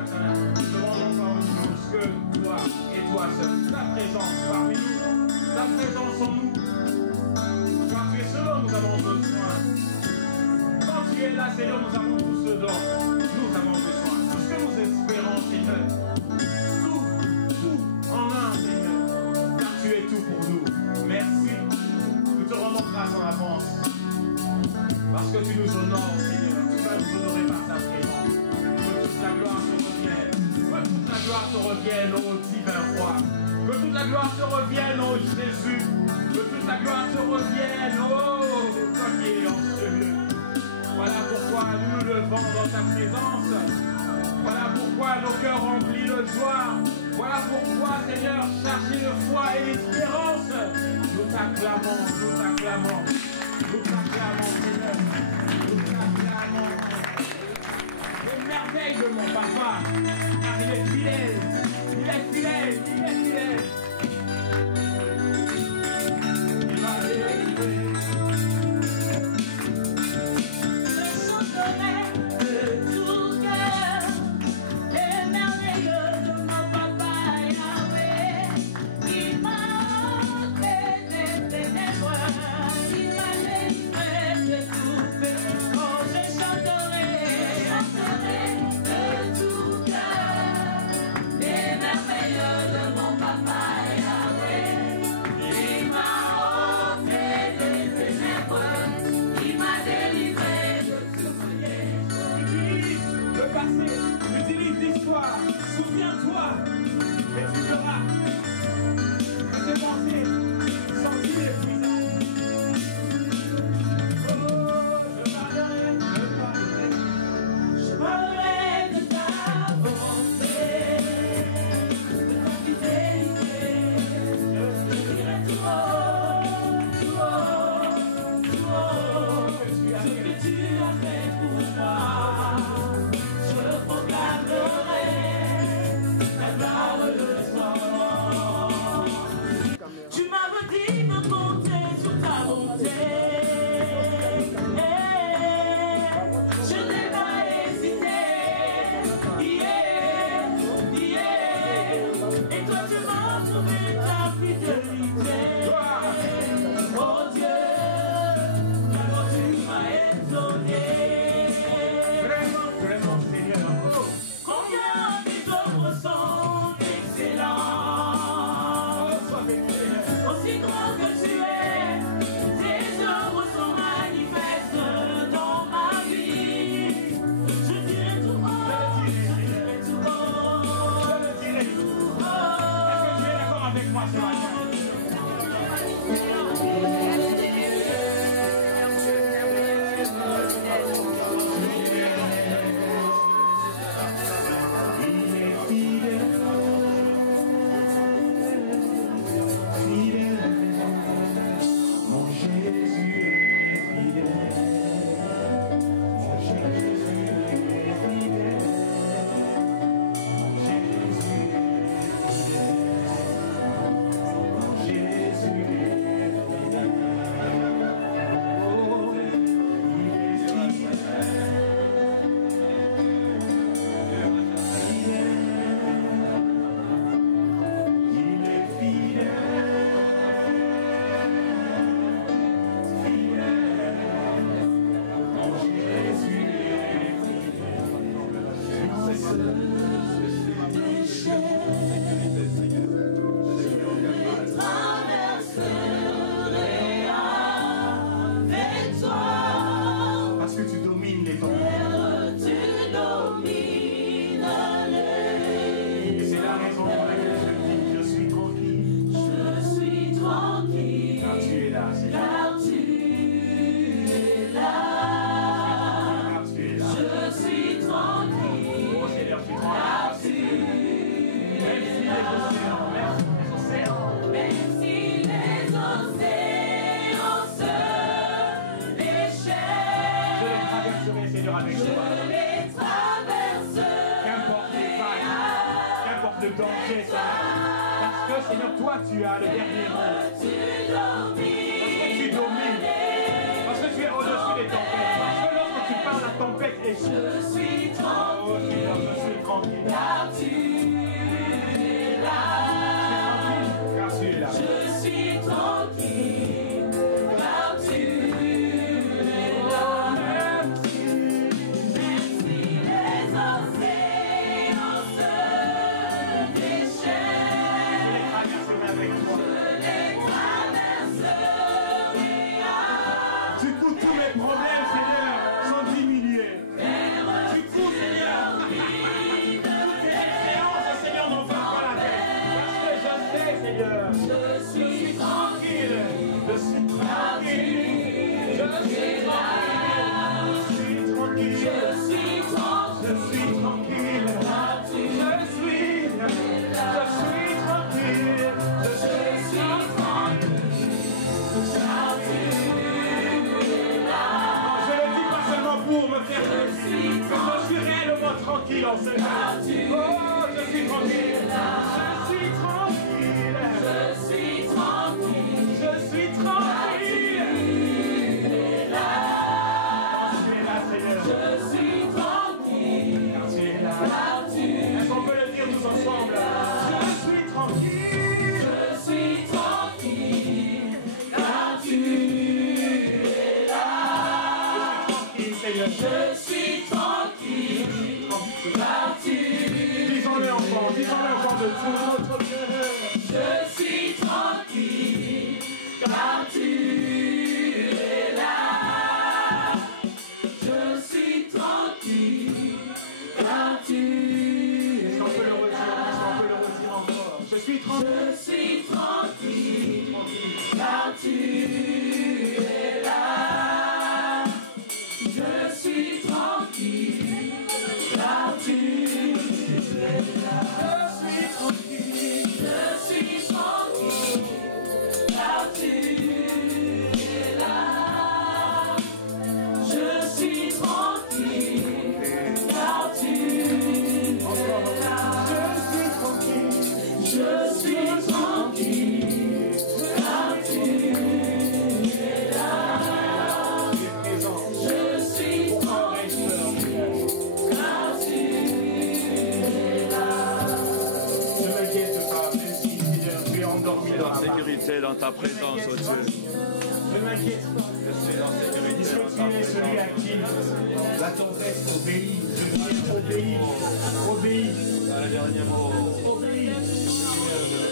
matin, nous demandons parmi nous que toi et toi seul, ta présence parmi nous, ta présence en nous. Car tu es ce dont nous avons besoin. Quand tu es là, Seigneur, nous avons tout ce dont nous avons besoin. Tout ce que nous espérons, Seigneur. Tout en un, Seigneur. Car tu es tout pour nous. Merci. Nous te rendons grâce en avance. Parce que tu nous honores, Seigneur. Tu vas nous honorer par ta présence. Que toute la gloire te revienne. Que toute la gloire te revienne, ô divin roi. Que toute la gloire te revienne, ô Jésus. Que toute la gloire te revienne, ô toi qui es en ce lieu. Voilà pourquoi nous nous levons dans ta présence. Voilà pourquoi nos cœurs remplis de joie. Voilà pourquoi, Seigneur, chargés de foi et d'espérance, nous t'acclamons, nous t'acclamons. Nous t'acclamons, Seigneur. Nous t'acclamons. Les merveilles de mon papa, car il est fidèle. Il est fidèle. Il est fidèle. Il va délivrer. Je chanterai de tout cœur les merveilles de mon papa Yahweh. Il m'a ôté des ténèbres. Il m'a délivré de tout péché. Oh, je chanterai de tout cœur les merveilles de mon papa Yahweh. Il m'a ôté des ténèbres. Il m'a délivré de tout péché. Utilise le passé, utilise l'histoire, souviens-toi et tu verras que tes pensées sont inépuisables. Oh, je parlerai Je parlerai de ta bonté, de ta fidélité. Je dirai tout haut, tout haut, tout haut, ce que tu as fait pour moi. Je proclamerai ta gloire le soir. Tu m'as redit de compter sur ta bonté. Je n'ai pas hésité. Et toi tu m'as trouvé ta fidélité. Oh Dieu, alors tu m'as étonné. vraiment, Seigneur. Oh, Combien tes œuvres sont excellentes. sois béni, Seigneur. Aussi grand que tu es, tes œuvres sont manifestes dans ma vie. Je dirai tout haut, je dirai tout haut. Je le dirai. Est-ce que tu es d'accord avec moi ce matin? Mon Jésus est fidèle. Mon Jésus est fidèle. Mon Jésus est fidèle. Mon Jésus est fidèle. Oh, il est Avec toi, parce que tu domines les temps. tu domines Et les. c'est la raison pour laquelle je dis, je suis tranquille. Je suis tranquille, Car tu es là, Seigneur. car tu es là. Car tu es là. Je suis tranquille, Oh Seigneur, tu es car tranquille. tu Merci es les là. océans, merci les océans. Même si les océans se Je déchaînent, les traverserai, Seigneur, avec je toi. les traverserai. Qu'importe les failles, qu'importe le danger, Seigneur. Parce que, Seigneur, toi, tu as le dernier mot. Tu domines, Tu domines. Parce que tu es au-dessus des tempêtes. Parce que lorsque tu parles, la tempête échoue. je suis Oh Seigneur, je suis tranquille. tranquille. car tu es là. Car tu es là. Je suis tranquille, car tu es là. Même si les océans se déchaînent, je les traverserai à Tu coupes tous mes problèmes, Seigneur, sont diminués. Tu coupes, Seigneur. Toutes ces séances, Seigneur, n'en fassent pas la tête. Parce que je sais, Seigneur, je suis tranquille. Je suis tranquille. Je suis tranquille. Je suis tranquille. Je suis tranquille. Je le dis pas seulement pour me faire plaisir, mais je suis réellement tranquille en ce moment. Oh, je suis tranquille. Je suis tranquille. Je suis tranquille. Je suis tranquille. Tu es là, Seigneur. Je suis tranquille, Car tu es là. car tu Est-ce qu'on peut le dire tous ensemble? Je suis tranquille. Je suis tranquille, car tu es là. Tranquille, Seigneur. Je suis tranquille, car tu Disons-le encore de tout notre cœur. Je suis tranquille, car tu es là. Je suis tranquille, car tu Est-ce qu'on peut le redire? Est-ce qu'on peut le redire encore? Je suis tranquille. Je suis tranquille, car tu es là. Je suis tranquille, car tu es là. Je suis tranquille, car tu es là. Je suis tranquille, car tu es là. Je suis tranquille, car tu es là. Je suis tranquille, car tu es là. Ne m'inquiète pas, même si Seigneur, tu es endormi dans En la barque. sécurité dans ta présence, oh Dieu. Ne m'inquiète pas. Je suis en sécurité Puisque dans tu ta es celui à présence. qui la tendresse obéit. Je dis obéis. Obéis. Dans le dernier mot. Obéis.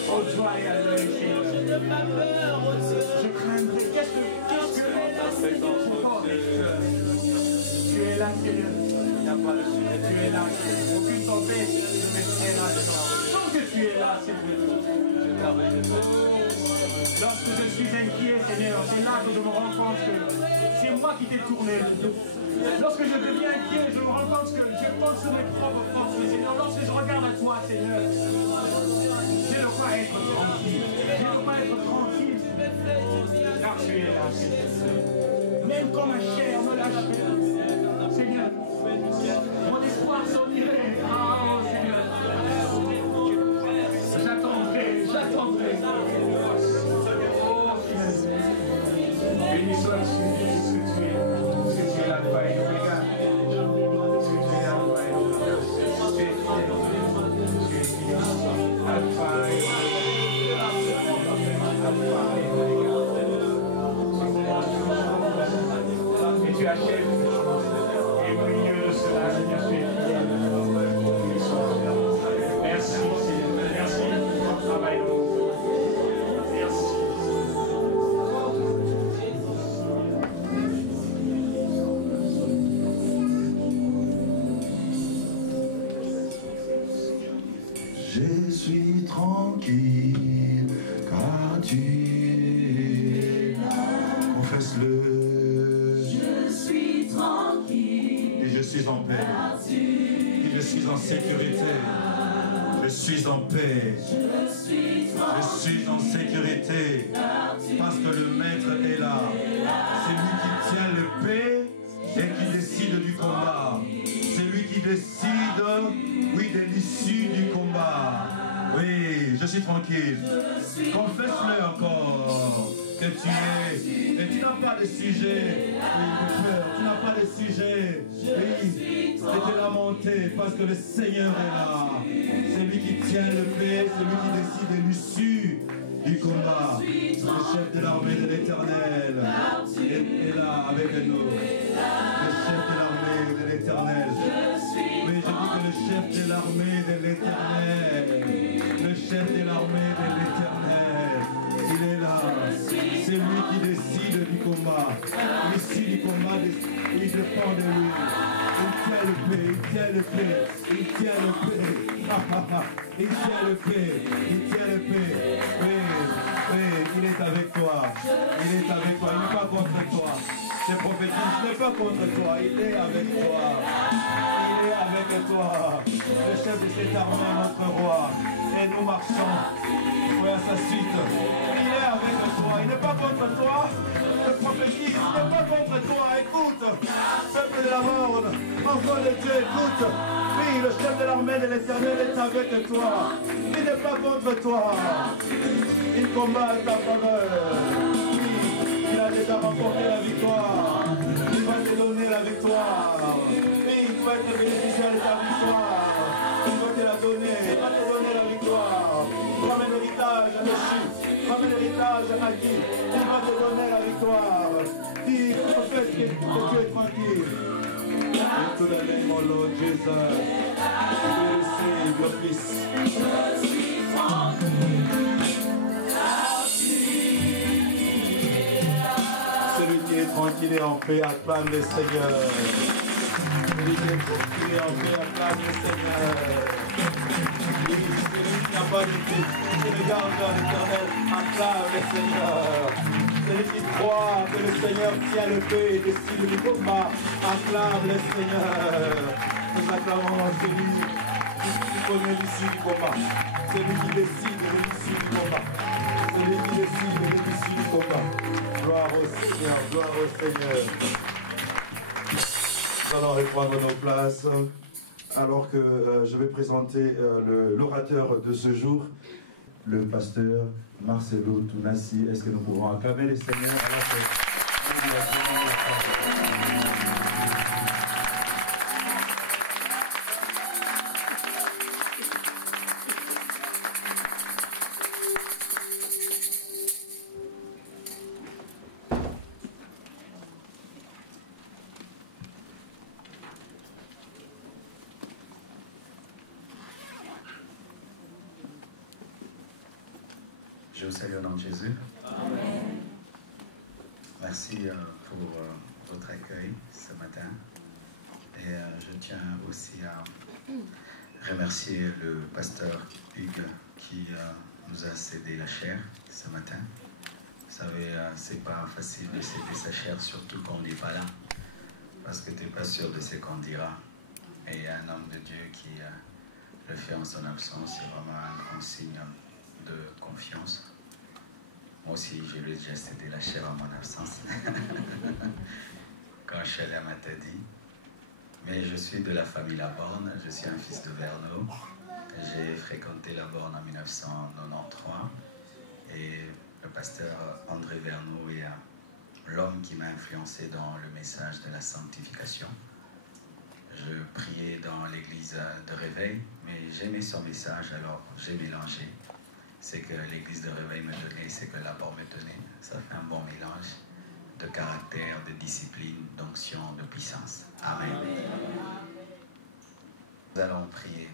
Au joie et à l'œil, Seigneur. Je n'ai pas peur, oh Dieu. Je craindrai. Qu'est-ce que Ta présence, oh Dieu. tu es là, Seigneur. Il n'y a pas de sujet. Tu es là. Aucune tempête ne me tiendra dedans. Tant que tu es là, Seigneur. Je t'avais fait. Lorsque je suis inquiet, Seigneur, c'est là que je me rends compte que c'est moi qui t'ai tourné le dos. Lorsque je deviens inquiet, je me rends compte que je pense sur mes propres forces. Mais Seigneur, lorsque je regarde à toi, Seigneur, j'ai de quoi être tranquille. J'ai de quoi être tranquille. Car tu es là, Seigneur. Même quand ma chair me lâche, Seigneur, mon espoir s'en irait. Oh, Seigneur. J'attendrai. Béni soit-tu, ce que tu es l'alpha et l'oméga. Ce que tu es l'alpha et l'oméga. Tu es fidèle. Tu es fidèle. Alpha et oméga. Alpha et oméga. Et tu achèves. Et au milieu de cela, Seigneur, tu es fidèle. Merci, Seigneur. Merci pour ton travail. Merci. Je suis tranquille, car tu es là. Confesse-le. Je suis tranquille, Et je suis en paix. car tu Et je suis en sécurité. Je suis en paix. Je suis Je tranquille, suis en sécurité. car tu Parce que le maître est là. C'est lui qui tient l'épée et qui décide du combat. C'est lui qui décide, oui, de l'issue du combat. Oui, je suis tranquille. Confesse-le encore. que tu es. Et tu n'as pas de sujet de peur, tu n'as pas de sujet de te lamenter parce que le Seigneur est là. C'est lui qui tient le paix, c'est lui qui décide de l'issue du combat. Le chef de l'armée de l'Éternel est là avec nous. Le chef de l'armée de l'Éternel. Oui, je dis que le chef de l'armée de l'Éternel, le chef de l'armée de l'Éternel, il est là. C'est lui qui décide du combat. L'issue du combat, il dépend de lui. Il tient le paix, il tient le paix, il tient le paix. Il tient le paix, il tient le paix. Oui, oui, il est avec toi. Il est avec toi, il n'est pas contre toi. C'est prophétique, il n'est pas contre toi, il est avec toi. Il est avec toi. Le chef de cette armée, notre roi. Et nous marchons vers sa suite. Il est avec toi, il n'est pas contre toi. Le prophétique, il n'est pas contre toi. Écoute, peuple de la mort, enfant de Dieu, écoute. Oui, le chef de l'armée de l'Éternel est avec toi. Il n'est pas contre toi. Il combat ta faveur. Oui, il a déjà remporté la victoire. Il va te donner la victoire. Oui, tu vas être bénéficiaire de ta victoire. Il va te la donner. Il va te donner la victoire. Ramène l'héritage à Messie. Ramène l'héritage à Naki. Il va te donner la victoire. Dis, confesse que tu es tranquille. Into the name of Lord Jesus, we receive your peace. Celui qui est tranquille et en paix acclame le Seigneur. Celui qui est tranquille et en paix acclame le Seigneur. Celui qui n'a pas de paix, qui regarde vers l'Éternel, acclame le Seigneur. Celui qui croit que le Seigneur tient le paix et décide du combat, acclame le Seigneur. Nous acclamons celui qui connaît l'issue du combat. Celui qui décide de l'issue du combat. Celui qui décide de l'issue du combat. Gloire au Seigneur, gloire au Seigneur. Nous allons reprendre nos places alors que je vais présenter l'orateur de ce jour, le pasteur Marcelo Tounassi. Est-ce que nous pouvons acclamer le Seigneur alors que Je vous salue au nom de Jésus. Amen. Merci pour votre accueil ce matin. Et je tiens aussi à remercier le pasteur Hugues qui nous a cédé la chair ce matin. Vous savez, c'est pas facile de céder sa chair, surtout quand on n'est pas là. Parce que tu n'es pas sûr de ce qu'on dira. Et il y a un homme de Dieu qui le fait en son absence. C'est vraiment un grand signe de confiance. Moi aussi, je lui ai déjà cédé la chair en mon absence. Quand je suis allé à Matadi. Mais je suis de la famille Laborne, je suis un fils de Verneau. J'ai fréquenté Laborne en 1993. Et le pasteur André Verneau est l'homme qui m'a influencé dans le message de la sanctification. Je priais dans l'église de Réveil, mais j'aimais son message, alors j'ai mélangé. C'est que l'église de Réveil me donnait, c'est que Laborne me donnait. Ça fait un bon mélange de caractère, de discipline, d'onction, de puissance. Amen. Nous allons prier.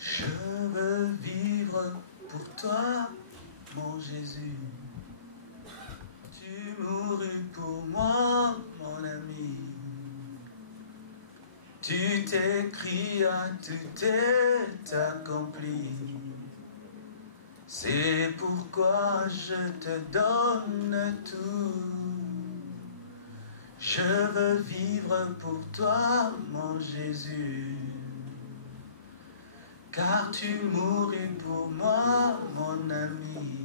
Je veux vivre pour toi, mon Jésus. Tu mourus pour moi, mon ami. Tu t'écris à tout est accompli. C'est pourquoi je te donne tout. Je veux vivre pour toi, mon Jésus. Car tu mourus pour moi, mon ami.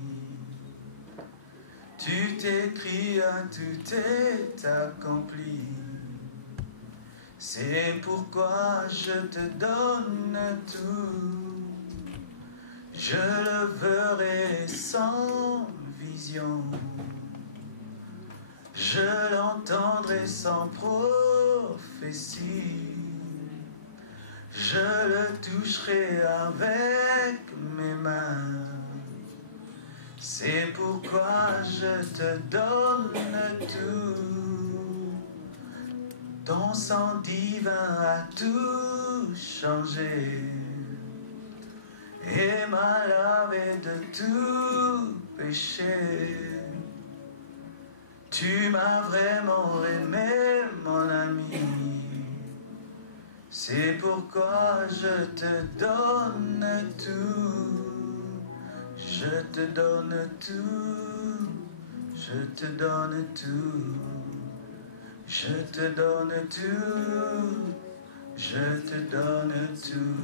Tu t'écris à tout est accompli. C'est pourquoi je te donne tout. Je le verrai sans vision. Je l'entendrai sans prophétie. Je le toucherai avec mes mains. C'est pourquoi je te donne tout. Ton sang divin a tout changé et m'a lavé de tout péché. Tu m'as vraiment aimé, mon ami. C'est pourquoi je te donne tout. Je te donne tout. Je te donne tout. Je te donne tout. Je te donne tout.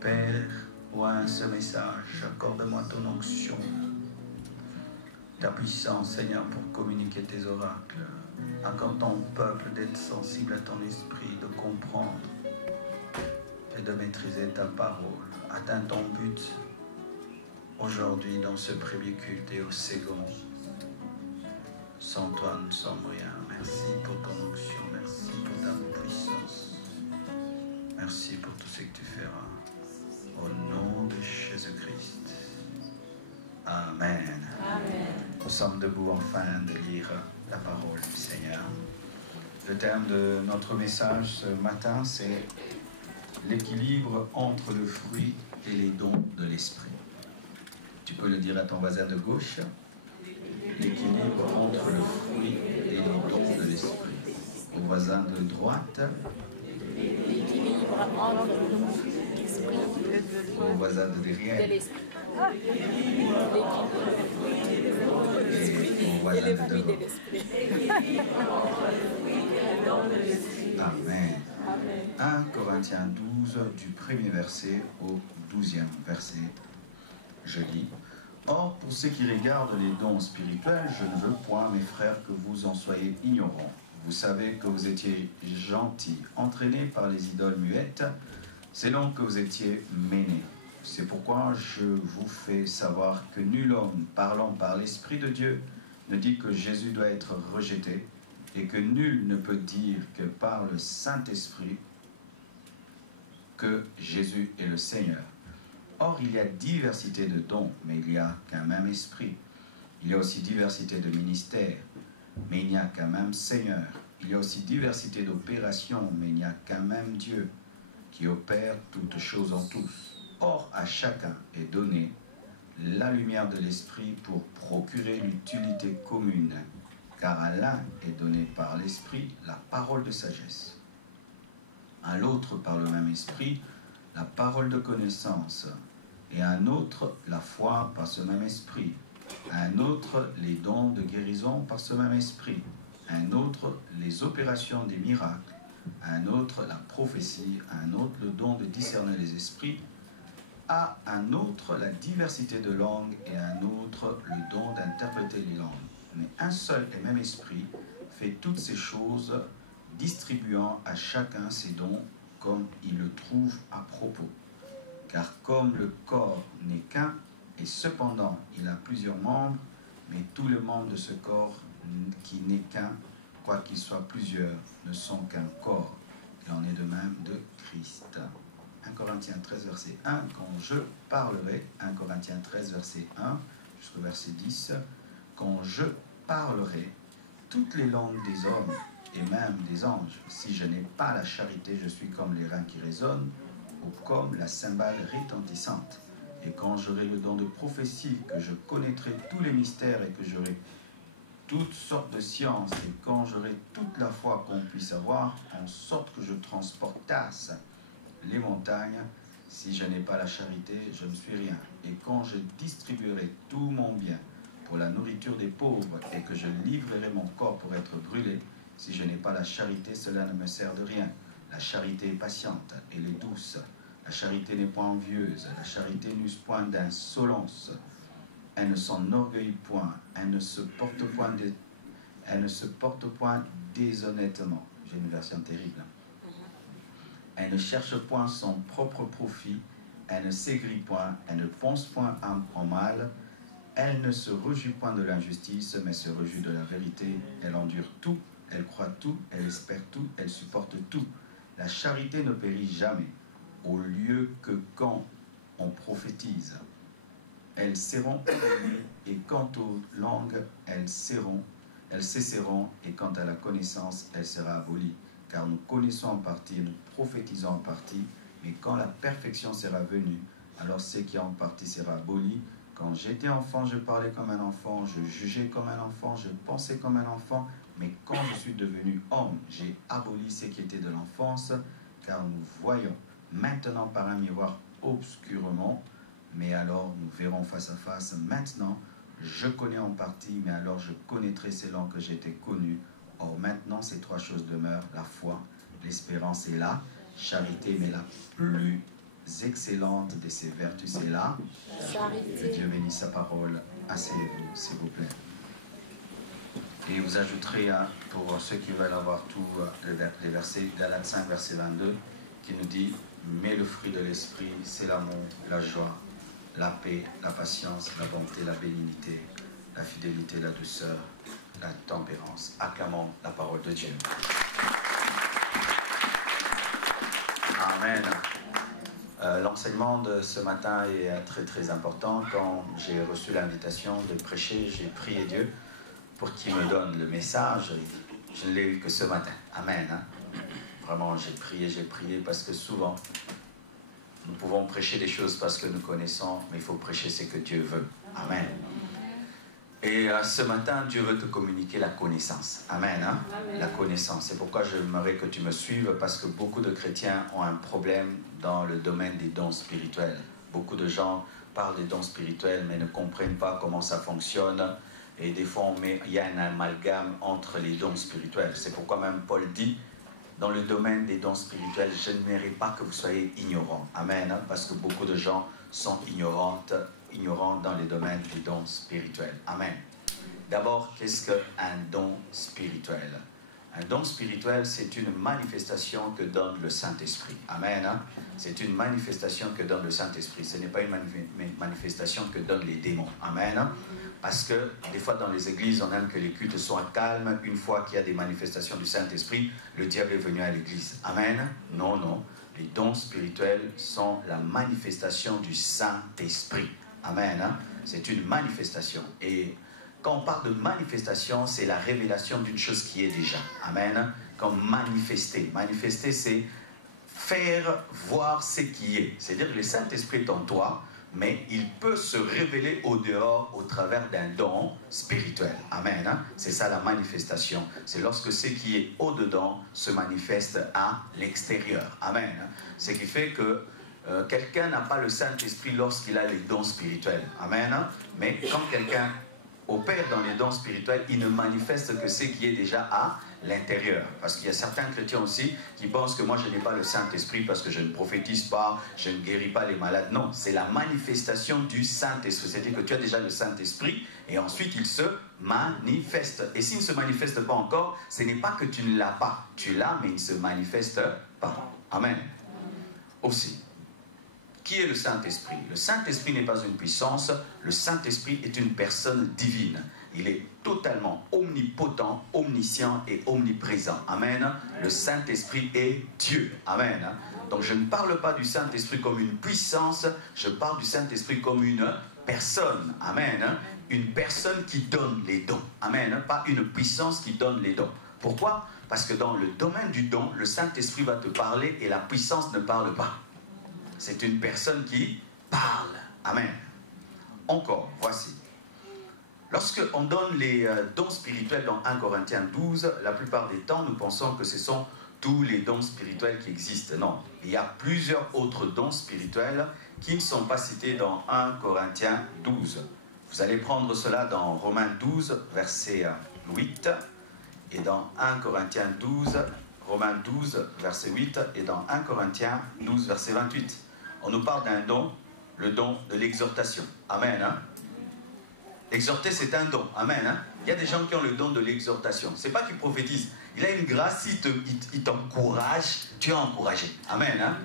Père, oins ce message. Accorde-moi ton onction. Ta puissance, Seigneur, pour communiquer tes oracles. Accorde ton peuple d'être sensible à ton esprit, de comprendre et de maîtriser ta parole. Atteins ton but aujourd'hui dans ce premier culte et au second. Sans toi, nous ne sommes rien. Merci pour ton onction, merci pour ta puissance. Merci pour tout ce que tu feras. Au nom de Jésus-Christ. Amen. Amen. Nous sommes debout enfin de lire la parole du Seigneur. Le thème de notre message ce matin, c'est l'équilibre entre le fruit et les dons de l'esprit. Tu peux le dire à ton voisin de gauche. L'équilibre entre le fruit et les dons de l'esprit. Au voisin de droite. L'équilibre entre l'esprit Au voisin de derrière. de l'esprit. Et au voisin Et le de fruit de devant. l'esprit. Amen. 1 Corinthiens 12, du premier verset au 12e verset. Je lis. Or, pour ce qui regarde les dons spirituels, je ne veux point, mes frères, que vous en soyez ignorants. Vous savez que vous étiez gentils, entraînés par les idoles muettes, selon que vous étiez menés. C'est pourquoi je vous fais savoir que nul homme parlant par l'Esprit de Dieu ne dit que Jésus doit être rejeté, et que nul ne peut dire que par le Saint-Esprit que Jésus est le Seigneur. Or, il y a diversité de dons, mais il n'y a qu'un même esprit. Il y a aussi diversité de ministères, mais il n'y a qu'un même Seigneur. Il y a aussi diversité d'opérations, mais il n'y a qu'un même Dieu qui opère toutes choses en tous. Or, à chacun est donné la lumière de l'esprit pour procurer l'utilité commune, car à l'un est donné par l'esprit la parole de sagesse, à l'autre par le même esprit la parole de connaissance, et à un autre la foi par ce même esprit, à un autre les dons de guérison par ce même esprit, à un autre les opérations des miracles, à un autre la prophétie, à un autre le don de discerner les esprits, à un autre la diversité de langues, et à un autre le don d'interpréter les langues. Mais un seul et même esprit fait toutes ces choses, distribuant à chacun ses dons comme il le trouve à propos. Car comme le corps n'est qu'un, et cependant il a plusieurs membres, mais tous les membres de ce corps qui n'est qu'un, quoiqu'ils soient plusieurs, ne sont qu'un corps. Il en est de même de Christ. 1 Corinthiens 13, verset 1, quand je parlerai, 1 Corinthiens 13, verset 1, jusqu'au verset 10, quand je parlerai toutes les langues des hommes et même des anges, si je n'ai pas la charité, je suis comme les reins qui résonnent, ou comme la cymbale retentissante. Et quand j'aurai le don de prophétie, que je connaîtrai tous les mystères et que j'aurai toutes sortes de sciences, et quand j'aurai toute la foi qu'on puisse avoir, en sorte que je transportasse les montagnes, si je n'ai pas la charité, je ne suis rien. Et quand je distribuerai tout mon bien pour la nourriture des pauvres, et que je livrerai mon corps pour être brûlé, si je n'ai pas la charité, cela ne me sert de rien. La charité est patiente, elle est douce. La charité n'est pas envieuse. La charité n'use point d'insolence. Elle ne s'enorgueillit point. Elle ne se porte point déshonnêtement. J'ai une version terrible. Elle ne cherche point son propre profit, elle ne s'aigrit point, elle ne pense point en mal, elle ne se réjouit point de l'injustice, mais se réjouit de la vérité. Elle endure tout, elle croit tout, elle espère tout, elle supporte tout. La charité ne périt jamais, au lieu que quand on prophétise, elles seront éloignées, et quant aux langues, elles cesseront, et quant à la connaissance, elle sera abolie. Car nous connaissons en partie, nous prophétisons en partie, mais quand la perfection sera venue, alors ce qui est en partie sera aboli. Quand j'étais enfant, je parlais comme un enfant, je jugeais comme un enfant, je pensais comme un enfant, mais quand je suis devenu homme, j'ai aboli ce qui était de l'enfance, car nous voyons maintenant par un miroir obscurement, mais alors nous verrons face à face. Maintenant, je connais en partie, mais alors je connaîtrai selon que j'étais connu. Or maintenant, ces trois choses demeurent, la foi, l'espérance et la charité, mais la plus excellente de ces vertus, c'est la charité. Que Dieu bénisse sa parole. Asseyez-vous, s'il vous plaît. Et vous ajouterez, pour ceux qui veulent avoir tout, les versets, Galates 5, verset 22, qui nous dit « Mais le fruit de l'esprit, c'est l'amour, la joie, la paix, la patience, la bonté, la bénignité, la fidélité, la douceur, la tempérance. » Acclamons la parole de Dieu. Amen. L'enseignement de ce matin est très très important. Quand j'ai reçu l'invitation de prêcher, j'ai prié Dieu pour qu'il me donne le message. Je ne l'ai eu que ce matin. Amen. Vraiment, j'ai prié parce que souvent, nous pouvons prêcher des choses parce que nous connaissons, mais il faut prêcher ce que Dieu veut. Amen. Et ce matin, Dieu veut te communiquer la connaissance. Amen. Amen. La connaissance. C'est pourquoi j'aimerais que tu me suives, parce que beaucoup de chrétiens ont un problème dans le domaine des dons spirituels. Beaucoup de gens parlent des dons spirituels, mais ne comprennent pas comment ça fonctionne. Et des fois, il y a un amalgame entre les dons spirituels. C'est pourquoi même Paul dit, dans le domaine des dons spirituels, je n'aimerais pas que vous soyez ignorants. Amen. Parce que beaucoup de gens sont ignorants dans les domaines des dons spirituels. Amen. D'abord, qu'est-ce qu'un don spirituel? Un don spirituel, c'est une manifestation que donne le Saint-Esprit. Amen. C'est une manifestation que donne le Saint-Esprit. Ce n'est pas une manifestation que donnent les démons. Amen. Parce que des fois dans les églises, on aime que les cultes soient calmes. Une fois qu'il y a des manifestations du Saint-Esprit, le diable est venu à l'église. Amen. Non, non. Les dons spirituels sont la manifestation du Saint-Esprit. Amen. C'est une manifestation. Et quand on parle de manifestation, c'est la révélation d'une chose qui est déjà. Amen. Comme manifester. Manifester, c'est faire voir ce qui est. C'est-à-dire que le Saint-Esprit est en toi, mais il peut se révéler au dehors au travers d'un don spirituel. Amen. C'est ça la manifestation. C'est lorsque ce qui est au-dedans se manifeste à l'extérieur. Amen. Ce qui fait que quelqu'un n'a pas le Saint-Esprit lorsqu'il a les dons spirituels. Amen. Mais quand quelqu'un opère dans les dons spirituels, il ne manifeste que ce qui est déjà à l'intérieur. Parce qu'il y a certains chrétiens aussi qui pensent que moi je n'ai pas le Saint-Esprit parce que je ne prophétise pas, je ne guéris pas les malades. Non, c'est la manifestation du Saint-Esprit. C'est-à-dire que tu as déjà le Saint-Esprit et ensuite il se manifeste. Et s'il ne se manifeste pas encore, ce n'est pas que tu ne l'as pas. Tu l'as, mais il ne se manifeste pas. Amen. Aussi. Qui est le Saint-Esprit? Le Saint-Esprit n'est pas une puissance, le Saint-Esprit est une personne divine. Il est totalement omnipotent, omniscient et omniprésent. Amen. Le Saint-Esprit est Dieu. Amen. Donc je ne parle pas du Saint-Esprit comme une puissance, je parle du Saint-Esprit comme une personne. Amen. Une personne qui donne les dons. Amen. Pas une puissance qui donne les dons. Pourquoi? Parce que dans le domaine du don, le Saint-Esprit va te parler et la puissance ne parle pas. C'est une personne qui parle. Amen. Encore, voici. Lorsque on donne les dons spirituels dans 1 Corinthiens 12, la plupart des temps, nous pensons que ce sont tous les dons spirituels qui existent. Non, il y a plusieurs autres dons spirituels qui ne sont pas cités dans 1 Corinthiens 12. Vous allez prendre cela dans Romains 12, verset 8, et dans 1 Corinthiens 12, Romains 12, verset 8, et dans 1 Corinthiens 12, verset 28. On nous parle d'un don, le don de l'exhortation. Amen. Hein? Exhorter, c'est un don. Amen. Hein? Il y a des gens qui ont le don de l'exhortation. Ce n'est pas qu'ils prophétisent. il a une grâce, il t'encourage, tu es encouragé. Amen. Hein?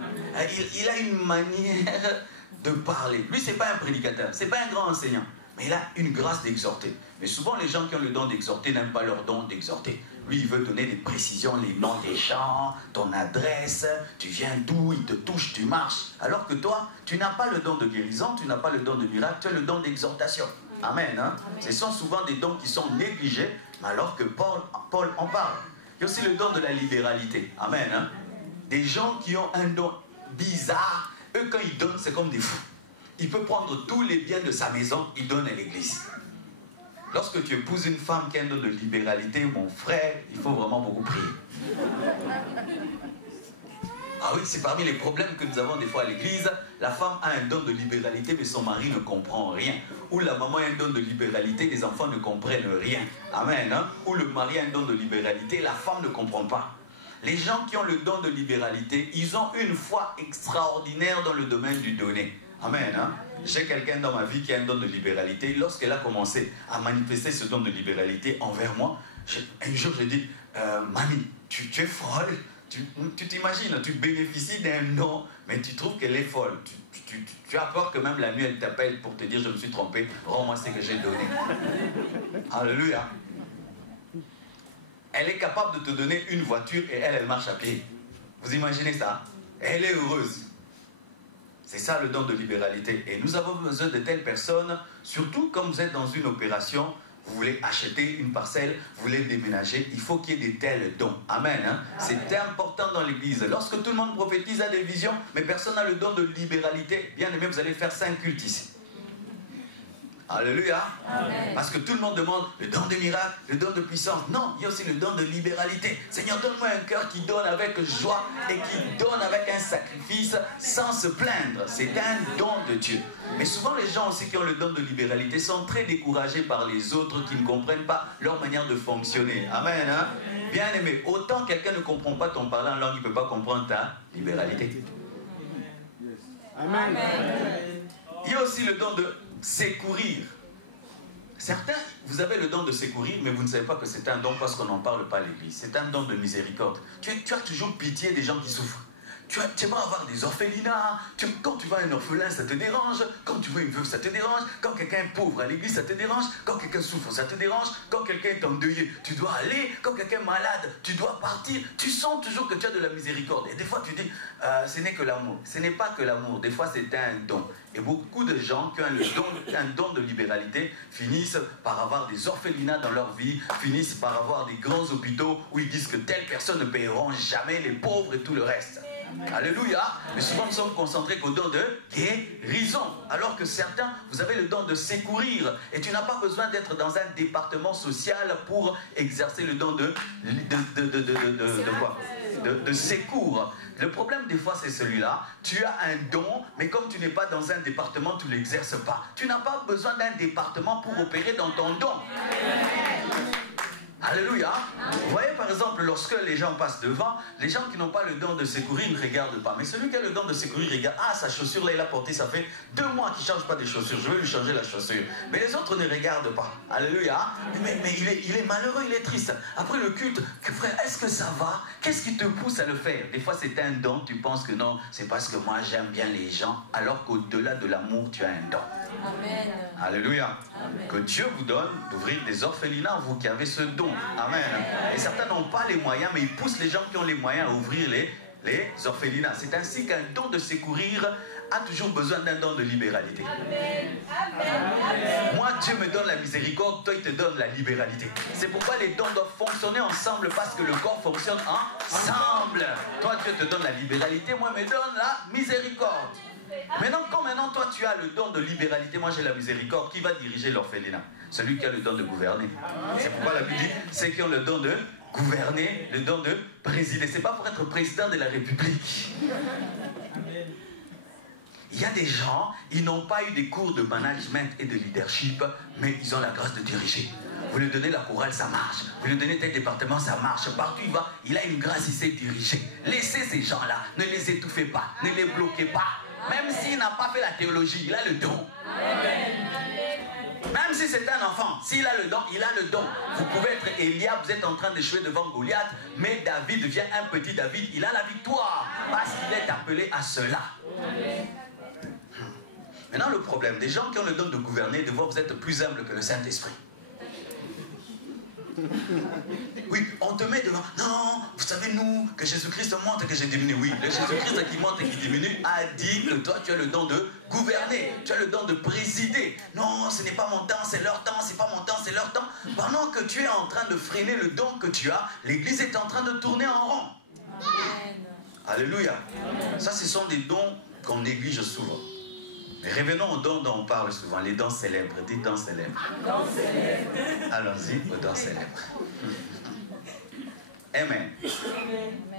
Il a une manière de parler. Lui, ce n'est pas un prédicateur, ce n'est pas un grand enseignant, mais il a une grâce d'exhorter. Mais souvent, les gens qui ont le don d'exhorter n'aiment pas leur don d'exhorter. Lui, il veut donner des précisions, les noms des gens, ton adresse, tu viens d'où, il te touche, tu marches. Alors que toi, tu n'as pas le don de guérison, tu n'as pas le don de miracle, tu as le don d'exhortation. Amen. Hein? Ce sont souvent des dons qui sont négligés, mais alors que Paul en parle. Il y a aussi le don de la libéralité. Amen. Hein? Des gens qui ont un don bizarre, eux, quand ils donnent, c'est comme des fous. Il peut prendre tous les biens de sa maison, il donne à l'église. Lorsque tu épouses une femme qui a un don de libéralité, mon frère, il faut vraiment beaucoup prier. Ah oui, c'est parmi les problèmes que nous avons des fois à l'église. La femme a un don de libéralité, mais son mari ne comprend rien. Ou la maman a un don de libéralité, les enfants ne comprennent rien. Amen. Hein? Ou le mari a un don de libéralité, la femme ne comprend pas. Les gens qui ont le don de libéralité, ils ont une foi extraordinaire dans le domaine du donner. Amen. Hein? J'ai quelqu'un dans ma vie qui a un don de libéralité. Lorsqu'elle a commencé à manifester ce don de libéralité envers moi, un jour je dis, mamie, tu es folle. Tu t'imagines, tu bénéficies d'un don, mais tu trouves qu'elle est folle. Tu as peur que même la nuit elle t'appelle pour te dire, je me suis trompé, rends-moi ce que j'ai donné. Alléluia. Elle est capable de te donner une voiture et elle marche à pied. Vous imaginez ça? Elle est heureuse. C'est ça le don de libéralité. Et nous avons besoin de telles personnes, surtout quand vous êtes dans une opération, vous voulez acheter une parcelle, vous voulez déménager, il faut qu'il y ait des tels dons. Amen. Hein? C'est important dans l'église. Lorsque tout le monde prophétise à des visions, mais personne n'a le don de libéralité, bien aimé, vous allez faire 5 cultes ici. Alléluia. Amen. Parce que tout le monde demande le don de miracle, le don de puissance. Non, il y a aussi le don de libéralité. Seigneur, donne-moi un cœur qui donne avec joie et qui donne avec un sacrifice sans se plaindre. C'est un don de Dieu. Mais souvent, les gens aussi qui ont le don de libéralité sont très découragés par les autres qui ne comprennent pas leur manière de fonctionner. Amen. Hein? Bien aimé, autant quelqu'un ne comprend pas ton parler en langue, il ne peut pas comprendre ta libéralité. Amen. Il y a aussi le don de secourir. Certains, vous avez le don de secourir, mais vous ne savez pas que c'est un don parce qu'on n'en parle pas à l'église. C'est un don de miséricorde. Tu as toujours pitié des gens qui souffrent. Tu aimerais avoir des orphelinats. Quand tu vois un orphelin, ça te dérange. Quand tu vois une veuve, ça te dérange. Quand quelqu'un est pauvre à l'église, ça te dérange. Quand quelqu'un souffre, ça te dérange. Quand quelqu'un est endeuillé, tu dois aller. Quand quelqu'un est malade, tu dois partir. Tu sens toujours que tu as de la miséricorde. Et des fois, tu dis, ce n'est que l'amour. Ce n'est pas que l'amour. Des fois, c'est un don. Et beaucoup de gens qui ont un don de libéralité finissent par avoir des orphelinats dans leur vie, finissent par avoir des grands hôpitaux où ils disent que telles personnes ne paieront jamais les pauvres et tout le reste. Alléluia. Mais souvent nous sommes concentrés qu'au don de guérison. Alors que certains, vous avez le don de secourir. Et tu n'as pas besoin d'être dans un département social pour exercer le don de secours. Le problème des fois c'est celui-là. Tu as un don, mais comme tu n'es pas dans un département, tu ne l'exerces pas. Tu n'as pas besoin d'un département pour opérer dans ton don. Alléluia. Vous voyez par exemple, lorsque les gens passent devant, les gens qui n'ont pas le don de secourir ne regardent pas. Mais celui qui a le don de secourir regarde, ah, sa chaussure là il a porté, ça fait 2 mois qu'il ne change pas de chaussure, je vais lui changer la chaussure. Mais les autres ne regardent pas. Alléluia. Mais il est malheureux, il est triste. Après le culte, frère, est-ce que ça va? Qu'est-ce qui te pousse à le faire? Des fois c'est un don, tu penses que non, c'est parce que moi j'aime bien les gens, alors qu'au-delà de l'amour, tu as un don. Amen. Alléluia. Amen. Que Dieu vous donne d'ouvrir des orphelinats, vous qui avez ce don. Amen. Et certains n'ont pas les moyens, mais ils poussent les gens qui ont les moyens à ouvrir les orphelinats. C'est ainsi qu'un don de secourir a toujours besoin d'un don de libéralité. Amen. Amen. Moi, Dieu me donne la miséricorde, toi, il te donne la libéralité. C'est pourquoi les dons doivent fonctionner ensemble, parce que le corps fonctionne ensemble. Toi, Dieu te donne la libéralité, moi, me donne la miséricorde. Maintenant, quand toi tu as le don de libéralité, moi j'ai la miséricorde, qui va diriger l'orphelinat? Celui qui a le don de gouverner. C'est pourquoi la Bible dit, ceux qui ont le don de gouverner, le don de présider. C'est pas pour être président de la République. Il y a des gens, ils n'ont pas eu des cours de management et de leadership, mais ils ont la grâce de diriger. Vous lui donnez la chorale, ça marche. Vous lui donnez tel département, ça marche. Partout il va, il a une grâce, il sait diriger. Laissez ces gens-là, ne les étouffez pas, ne les bloquez pas. Même s'il n'a pas fait la théologie, il a le don. Amen. Même Même si c'est un enfant, s'il a le don, il a le don. Vous pouvez être Eliab, vous êtes en train d'échouer devant Goliath, mais David devient un petit David, il a la victoire, parce qu'il est appelé à cela. Maintenant, le problème, des gens qui ont le don de gouverner, de voir vous êtes plus humble que le Saint-Esprit. Oui, on te met devant. Non, vous savez, nous, que Jésus-Christ monte et que j'ai diminué. Oui, le Jésus-Christ qui monte et qui diminue a dit que toi, tu as le don de gouverner. Tu as le don de présider. Non, ce n'est pas mon temps, c'est leur temps. C'est pas mon temps, c'est leur temps. Pendant que tu es en train de freiner le don que tu as, l'Église est en train de tourner en rond. Amen. Alléluia. Amen. Ça, ce sont des dons qu'on néglige souvent. Mais revenons aux dons dont on parle souvent, les dons célèbres. Dites dons célèbres. Allons-y aux dons célèbres. Amen.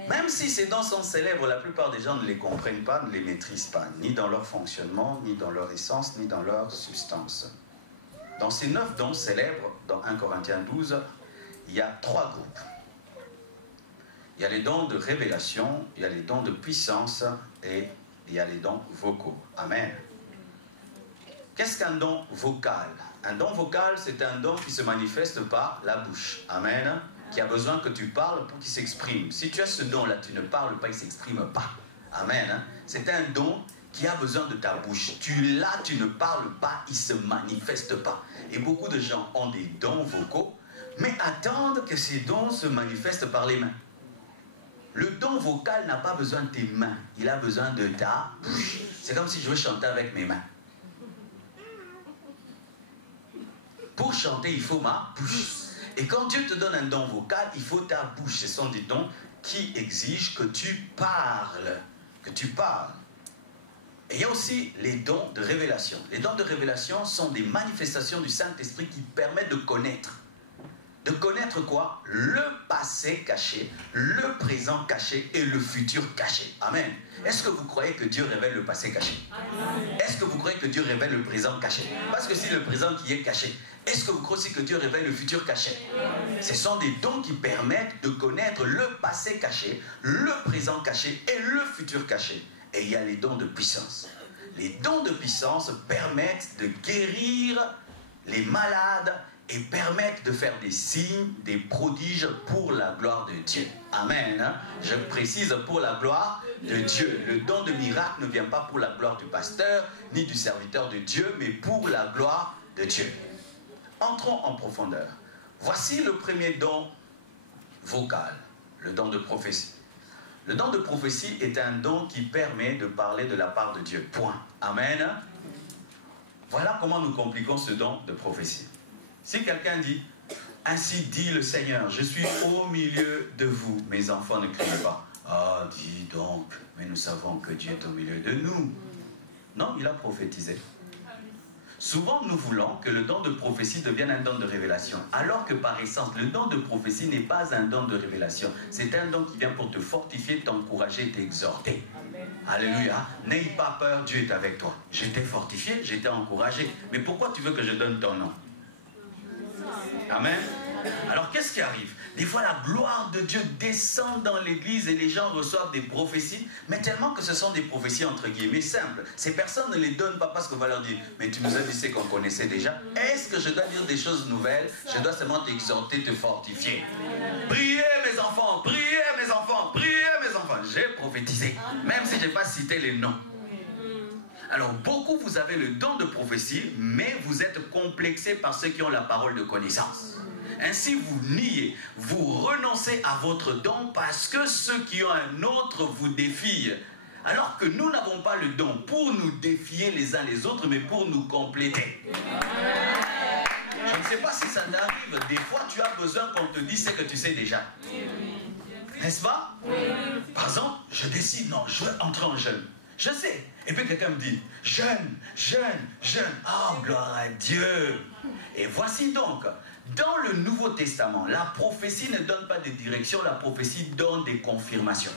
Même si ces dons sont célèbres, la plupart des gens ne les comprennent pas, ne les maîtrisent pas, ni dans leur fonctionnement, ni dans leur essence, ni dans leur substance. Dans ces 9 dons célèbres, dans 1 Corinthiens 12, il y a 3 groupes. Il y a les dons de révélation, il y a les dons de puissance et il y a les dons vocaux. Amen. Qu'est-ce qu'un don vocal? Un don vocal, c'est un don qui se manifeste par la bouche. Amen. Qui a besoin que tu parles pour qu'il s'exprime. Si tu as ce don-là, tu ne parles pas, il ne s'exprime pas. Amen. C'est un don qui a besoin de ta bouche. Tu l'as, tu ne parles pas, il ne se manifeste pas. Et beaucoup de gens ont des dons vocaux, mais attendent que ces dons se manifestent par les mains. Le don vocal n'a pas besoin de tes mains, il a besoin de ta bouche. C'est comme si je veux chanter avec mes mains. Pour chanter, il faut ma bouche. Et quand Dieu te donne un don vocal, il faut ta bouche. Ce sont des dons qui exigent que tu parles. Que tu parles. Et il y a aussi les dons de révélation. Les dons de révélation sont des manifestations du Saint-Esprit qui permettent de connaître. De connaître quoi? Le passé caché, le présent caché et le futur caché. Amen. Est-ce que vous croyez que Dieu révèle le passé caché? Est-ce que vous croyez que Dieu révèle le présent caché? Parce que c'est le présent qui est caché. Est-ce que vous croyez aussi que Dieu révèle le futur caché? Ce sont des dons qui permettent de connaître le passé caché, le présent caché et le futur caché. Et il y a les dons de puissance. Les dons de puissance permettent de guérir les malades et permettent de faire des signes, des prodiges pour la gloire de Dieu. Amen. Je précise, pour la gloire de Dieu. Le don de miracle ne vient pas pour la gloire du pasteur, ni du serviteur de Dieu, mais pour la gloire de Dieu. Entrons en profondeur. Voici le premier don vocal, le don de prophétie. Le don de prophétie est un don qui permet de parler de la part de Dieu. Point. Amen. Voilà comment nous compliquons ce don de prophétie. Si quelqu'un dit, ainsi dit le Seigneur, je suis au milieu de vous, mes enfants ne crient pas. Ah, dis donc, mais nous savons que Dieu est au milieu de nous. Non, il a prophétisé. Souvent, nous voulons que le don de prophétie devienne un don de révélation, alors que par essence, le don de prophétie n'est pas un don de révélation. C'est un don qui vient pour te fortifier, t'encourager, t'exhorter. Alléluia. N'aie pas peur, Dieu est avec toi. Je t'ai fortifié, je t'ai encouragé. Mais pourquoi tu veux que je donne ton nom? Amen. Alors qu'est-ce qui arrive? Des fois la gloire de Dieu descend dans l'église et les gens reçoivent des prophéties, mais tellement que ce sont des prophéties entre guillemets simples. Ces personnes ne les donnent pas parce qu'on va leur dire, mais tu nous as dit ce qu'on connaissait déjà. Est-ce que je dois dire des choses nouvelles? Je dois seulement t'exhorter, te fortifier. Priez mes enfants, priez mes enfants, priez mes enfants. J'ai prophétisé, même si je n'ai pas cité les noms. Alors, beaucoup, vous avez le don de prophétie, mais vous êtes complexés par ceux qui ont la parole de connaissance. Ainsi, vous niez, vous renoncez à votre don parce que ceux qui ont un autre vous défient. Alors que nous n'avons pas le don pour nous défier les uns les autres, mais pour nous compléter. Je ne sais pas si ça t'arrive. Des fois, tu as besoin qu'on te dise ce que tu sais déjà. N'est-ce pas? Par exemple, je décide, non, je veux entrer en jeûne. Je sais. Et puis quelqu'un me dit, jeûne, jeûne, jeûne. Ah, gloire à Dieu. Et voici donc Dans le Nouveau Testament, la prophétie ne donne pas de direction, la prophétie donne des confirmations.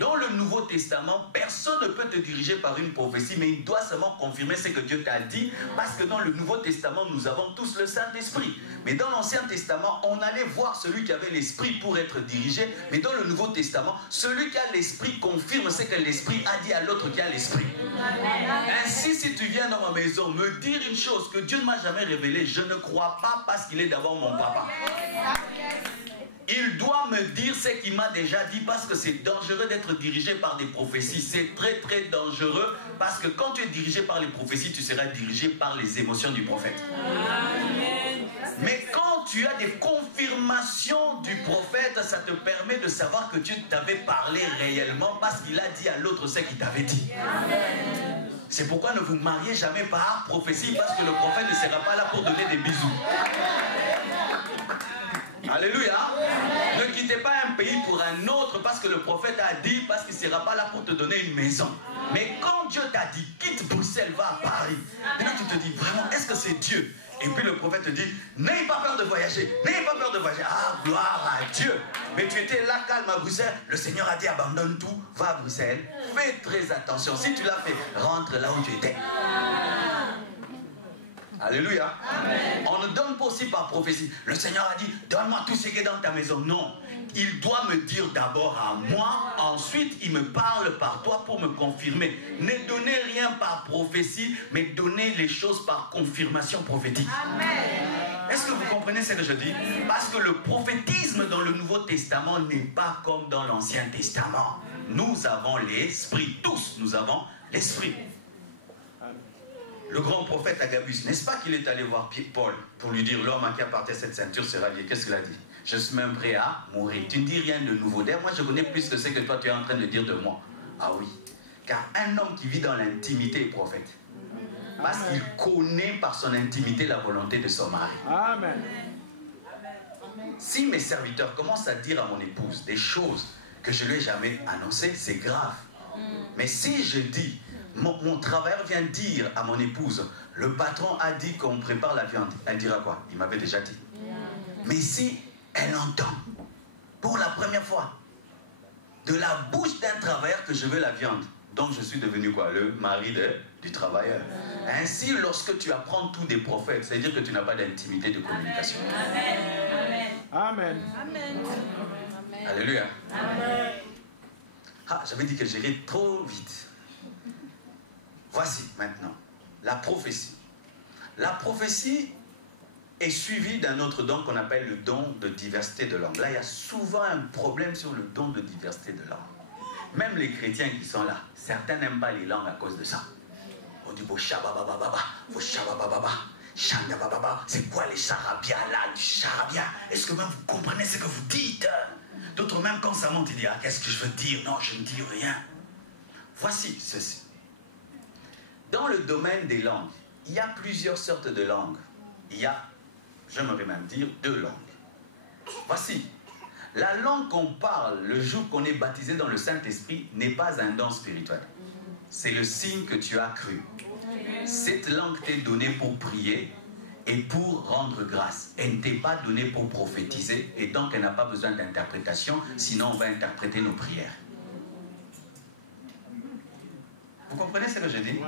Dans le Nouveau Testament, personne ne peut te diriger par une prophétie, mais il doit seulement confirmer ce que Dieu t'a dit, parce que dans le Nouveau Testament, nous avons tous le Saint-Esprit. Mais dans l'Ancien Testament, on allait voir celui qui avait l'Esprit pour être dirigé, mais dans le Nouveau Testament, celui qui a l'Esprit confirme ce que l'Esprit a dit à l'autre qui a l'Esprit. Ainsi, si tu viens dans ma maison me dire une chose que Dieu ne m'a jamais révélée, je ne crois pas parce qu'il est d'abord mon papa. Il doit me dire ce qu'il m'a déjà dit parce que c'est dangereux d'être dirigé par des prophéties. C'est très très dangereux parce que quand tu es dirigé par les prophéties, tu seras dirigé par les émotions du prophète. Mais quand tu as des confirmations du prophète, ça te permet de savoir que Dieu t'avait parlé réellement parce qu'il a dit à l'autre ce qu'il t'avait dit. C'est pourquoi ne vous mariez jamais par prophétie parce que le prophète ne sera pas là pour donner des bisous. Alléluia. Ne quittez pas un pays pour un autre parce que le prophète a dit, parce qu'il ne sera pas là pour te donner une maison. Mais quand Dieu t'a dit, quitte Bruxelles, va à Paris. Maintenant tu te dis, vraiment, est-ce que c'est Dieu? Et puis le prophète te dit, n'ayez pas peur de voyager, n'ayez pas peur de voyager. Ah, gloire à Dieu. Mais tu étais là calme à Bruxelles, le Seigneur a dit, abandonne tout, va à Bruxelles, fais très attention. Si tu l'as fait, rentre là où tu étais. Alléluia. Amen. On ne donne pas aussi par prophétie. Le Seigneur a dit, donne-moi tout ce qui est dans ta maison. Non. Il doit me dire d'abord à moi, ensuite il me parle par toi pour me confirmer. Ne donnez rien par prophétie, mais donnez les choses par confirmation prophétique. Amen. Est-ce que vous comprenez ce que je dis? Parce que le prophétisme dans le Nouveau Testament n'est pas comme dans l'Ancien Testament. Nous avons l'Esprit, tous nous avons l'Esprit. Le grand prophète Agabus, n'est-ce pas qu'il est allé voir Paul pour lui dire, l'homme à qui appartient cette ceinture sera lié? Qu'est-ce qu'il a dit? Je suis même prêt à mourir. Tu ne dis rien de nouveau. D'ailleurs, moi je connais plus que ce que toi tu es en train de dire de moi. Ah oui. Car un homme qui vit dans l'intimité est prophète. Parce qu'il connaît par son intimité la volonté de son mari. Amen. Si mes serviteurs commencent à dire à mon épouse des choses que je ne lui ai jamais annoncées, c'est grave. Mais si je dis, mon travailleur vient dire à mon épouse, le patron a dit qu'on prépare la viande, elle dira quoi? Il m'avait déjà dit. Mais si elle entend pour la première fois de la bouche d'un travailleur que je veux la viande, donc je suis devenu quoi? Le mari du travailleur. Ainsi, lorsque tu apprends tout des prophètes, c'est-à-dire que tu n'as pas d'intimité de communication. Amen. Amen. Amen. Alléluia. Amen. Ah, j'avais dit que j'irais trop vite. Voici maintenant la prophétie. La prophétie est suivie d'un autre don qu'on appelle le don de diversité de langue. Là, il y a souvent un problème sur le don de diversité de langue. Même les chrétiens qui sont là, certains n'aiment pas les langues à cause de ça. On dit, c'est quoi les charabia là, du charabia? Est-ce que même vous comprenez ce que vous dites? D'autres même quand ça monte, ils disent, ah, qu'est-ce que je veux dire? Non, je ne dis rien. Voici ceci. Dans le domaine des langues, il y a plusieurs sortes de langues. Il y a, j'aimerais même dire, 2 langues. Voici. La langue qu'on parle le jour qu'on est baptisé dans le Saint-Esprit n'est pas un don spirituel. C'est le signe que tu as cru. Cette langue t'est donnée pour prier et pour rendre grâce. Elle ne t'est pas donnée pour prophétiser et donc elle n'a pas besoin d'interprétation, sinon on va interpréter nos prières. Vous comprenez ce que je dis?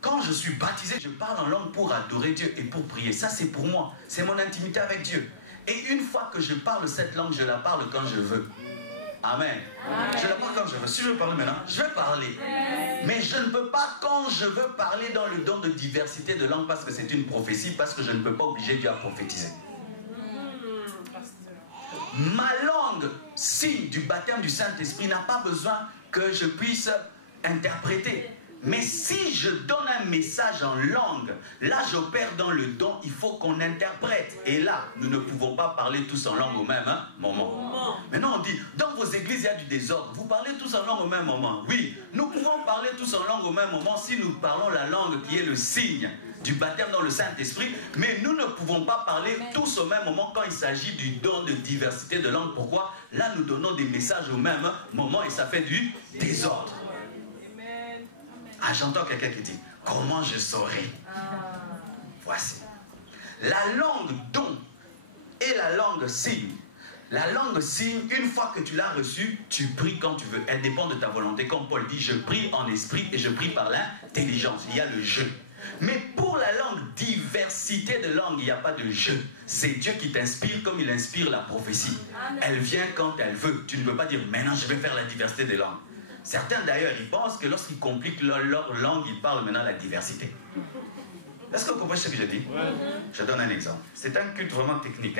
Quand je suis baptisé, je parle en langue pour adorer Dieu et pour prier. Ça, c'est pour moi. C'est mon intimité avec Dieu. Et une fois que je parle cette langue, je la parle quand je veux. Amen. Je la parle quand je veux. Si je veux parler maintenant, je vais parler. Mais je ne peux pas quand je veux parler dans le don de diversité de langue parce que c'est une prophétie, parce que je ne peux pas obliger Dieu à prophétiser. Ma langue, signe du baptême du Saint-Esprit, n'a pas besoin que je puisse interpréter. Mais si je donne un message en langue, là j'opère dans le don, il faut qu'on interprète. Et là, nous ne pouvons pas parler tous en langue au même moment. Maintenant on dit, dans vos églises il y a du désordre. Vous parlez tous en langue au même moment. Oui, nous pouvons parler tous en langue au même moment si nous parlons la langue qui est le signe du baptême dans le Saint-Esprit. Mais nous ne pouvons pas parler tous au même moment quand il s'agit du don de diversité de langue. Pourquoi? Là nous donnons des messages au même moment et ça fait du désordre. Ah, j'entends quelqu'un qui dit, comment je saurai? Voici. La langue don et la langue signe. La langue signe, une fois que tu l'as reçue, tu pries quand tu veux. Elle dépend de ta volonté. Comme Paul dit, je prie en esprit et je prie par l'intelligence. Il y a le jeu. Mais pour la langue, diversité de langue, il n'y a pas de jeu. C'est Dieu qui t'inspire comme il inspire la prophétie. Elle vient quand elle veut. Tu ne peux pas dire, maintenant je vais faire la diversité des langues. Certains d'ailleurs, ils pensent que lorsqu'ils compliquent leur langue, ils parlent maintenant de la diversité. Est-ce que vous comprenez ce que je dis? Je donne un exemple. C'est un culte vraiment technique.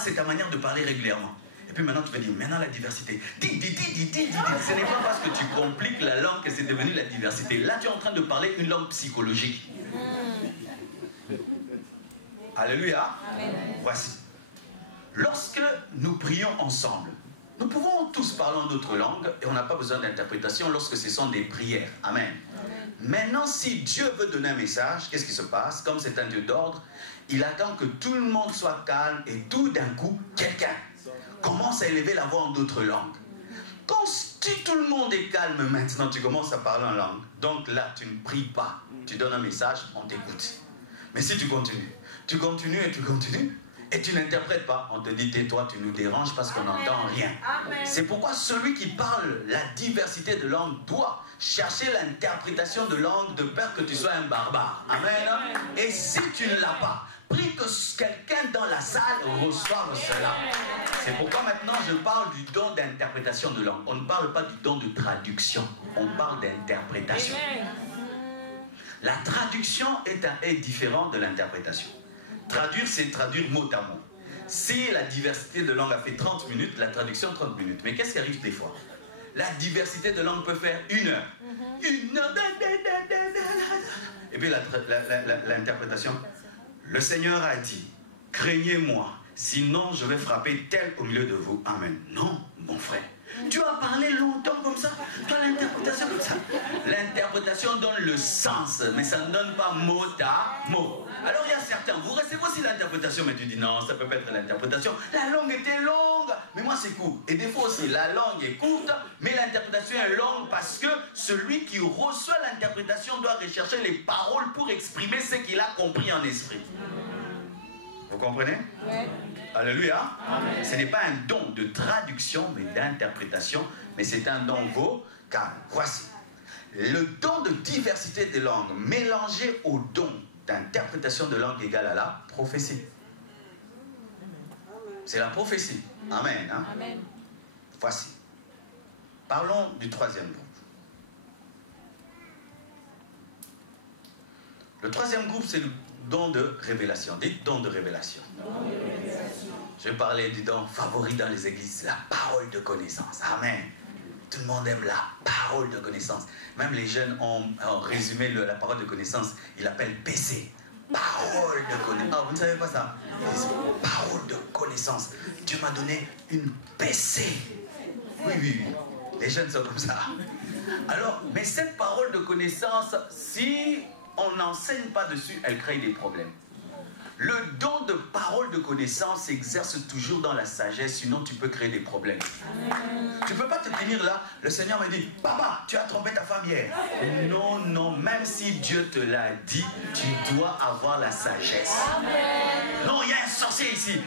C'est ta manière de parler régulièrement. Et puis maintenant tu vas dire, maintenant la diversité. Dis. Ce n'est pas parce que tu compliques la langue que c'est devenu la diversité. Là tu es en train de parler une langue psychologique. Alléluia. Voici. Lorsque nous prions ensemble, nous pouvons tous parler en d'autres langues et on n'a pas besoin d'interprétation lorsque ce sont des prières. Amen. Maintenant, si Dieu veut donner un message, qu'est-ce qui se passe? Comme c'est un Dieu d'ordre, il attend que tout le monde soit calme et tout d'un coup, quelqu'un commence à élever la voix en d'autres langues. Quand tout le monde est calme maintenant, tu commences à parler en langue. Donc là, tu ne pries pas. Tu donnes un message, on t'écoute. Mais si tu continues et tu n'interprètes pas, on te dit tais-toi, tu nous déranges parce qu'on n'entend rien. C'est pourquoi celui qui parle la diversité de langues doit chercher l'interprétation de langue de peur que tu sois un barbare. Amen. Et si tu ne l'as pas, prie que quelqu'un dans la salle reçoive cela. C'est pourquoi maintenant je parle du don d'interprétation de langue. On ne parle pas du don de traduction, on parle d'interprétation. La traduction est différente de l'interprétation. Traduire, c'est traduire mot à mot. Si la diversité de langue a fait 30 minutes, la traduction 30 minutes. Mais qu'est-ce qui arrive des fois? La diversité de langue peut faire 1 heure. 1 heure. Et puis l'interprétation. Le Seigneur a dit, craignez-moi, sinon je vais frapper tel au milieu de vous. Amen. Non, mon frère. Tu as parlé longtemps comme ça. Tu as l'interprétation comme ça. L'interprétation donne le sens, mais ça ne donne pas mot à mot. Alors il y a certains, vous recevez aussi l'interprétation, mais tu dis non, ça ne peut pas être l'interprétation. La langue était longue, mais moi c'est court. Et des fois aussi, la langue est courte, mais l'interprétation est longue parce que celui qui reçoit l'interprétation doit rechercher les paroles pour exprimer ce qu'il a compris en esprit. Vous comprenez? Oui. Alléluia. Amen. Ce n'est pas un don de traduction, mais d'interprétation, mais c'est un don vocal. Voici. Le don de diversité des langues mélangé au don d'interprétation de langue égale à la prophétie. C'est la prophétie. Amen. Hein? Amen. Voici. Parlons du troisième groupe. Le troisième groupe, c'est le don de révélation. Dites don de révélation. Je vais parler du don favori dans les églises, la parole de connaissance. Amen. Tout le monde aime la parole de connaissance. Même les jeunes ont résumé la parole de connaissance. Ils l'appellent PC. Parole de connaissance. Ah, vous ne savez pas ça? Ils disent parole de connaissance. Dieu m'a donné une PC. Oui. Les jeunes sont comme ça. Alors, mais cette parole de connaissance, si on n'enseigne pas dessus, elle crée des problèmes. Le don de parole de connaissance s'exerce toujours dans la sagesse, sinon tu peux créer des problèmes. Tu ne peux pas te tenir là, le Seigneur me dit, papa, tu as trompé ta femme hier. Non, même si Dieu te l'a dit, tu dois avoir la sagesse. Non, il y a un sorcier ici,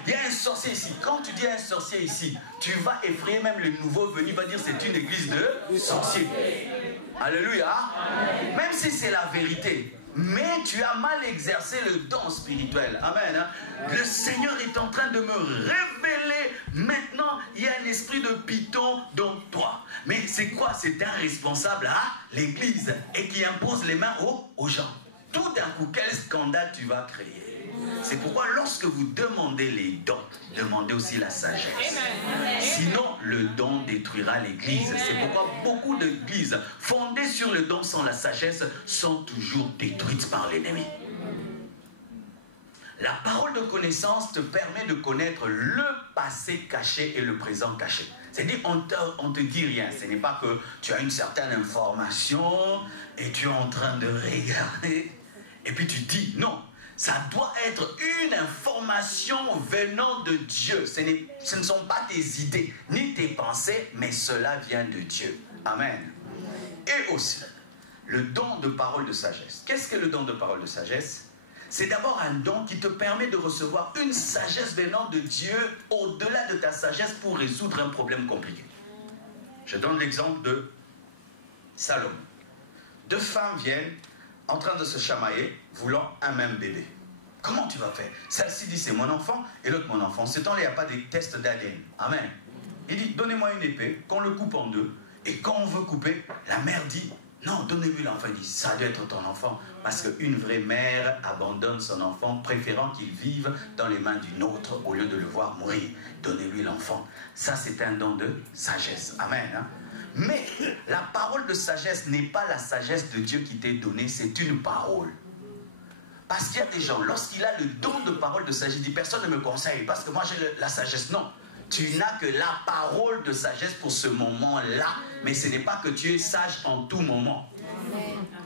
Quand tu dis un sorcier ici, tu vas effrayer même le nouveau venu, va dire c'est une église de sorciers. Alléluia. Même si c'est la vérité. Mais tu as mal exercé le don spirituel. Amen. Hein? Le Seigneur est en train de me révéler. Maintenant, il y a un esprit de python dans toi. Mais c'est quoi? C'est un responsable à l'église et qui impose les mains aux gens. Tout d'un coup, quel scandale tu vas créer? C'est pourquoi lorsque vous demandez les dons, demandez aussi la sagesse. Sinon, le don détruira l'église. C'est pourquoi beaucoup d'églises fondées sur le don sans la sagesse sont toujours détruites par l'ennemi. La parole de connaissance te permet de connaître le passé caché et le présent caché. C'est-à-dire, on te dit rien. Ce n'est pas que tu as une certaine information et tu es en train de regarder et puis tu dis non. Ça doit être une information venant de Dieu. Ce ne sont pas tes idées, ni tes pensées, mais cela vient de Dieu. Amen. Et aussi, le don de parole de sagesse. Qu'est-ce que le don de parole de sagesse? C'est d'abord un don qui te permet de recevoir une sagesse venant de Dieu au-delà de ta sagesse pour résoudre un problème compliqué. Je donne l'exemple de Salomon. Deux femmes viennent en train de se chamailler, voulant un même bébé. Comment tu vas faire? Celle-ci dit c'est mon enfant et l'autre mon enfant. En ce temps-là, il n'y a pas de test d'ADN. Amen. Il dit donnez-moi une épée, qu'on le coupe en deux. Et quand on veut couper, la mère dit non, donnez-lui l'enfant. Il dit ça doit être ton enfant. Parce qu'une vraie mère abandonne son enfant, préférant qu'il vive dans les mains d'une autre au lieu de le voir mourir. Donnez-lui l'enfant. Ça, c'est un don de sagesse. Amen. Hein? Mais la parole de sagesse n'est pas la sagesse de Dieu qui t'est donnée, c'est une parole. Parce qu'il y a des gens, lorsqu'il a le don de parole de sagesse, il dit personne ne me conseille parce que moi j'ai la sagesse. Non, tu n'as que la parole de sagesse pour ce moment-là, mais ce n'est pas que tu es sage en tout moment.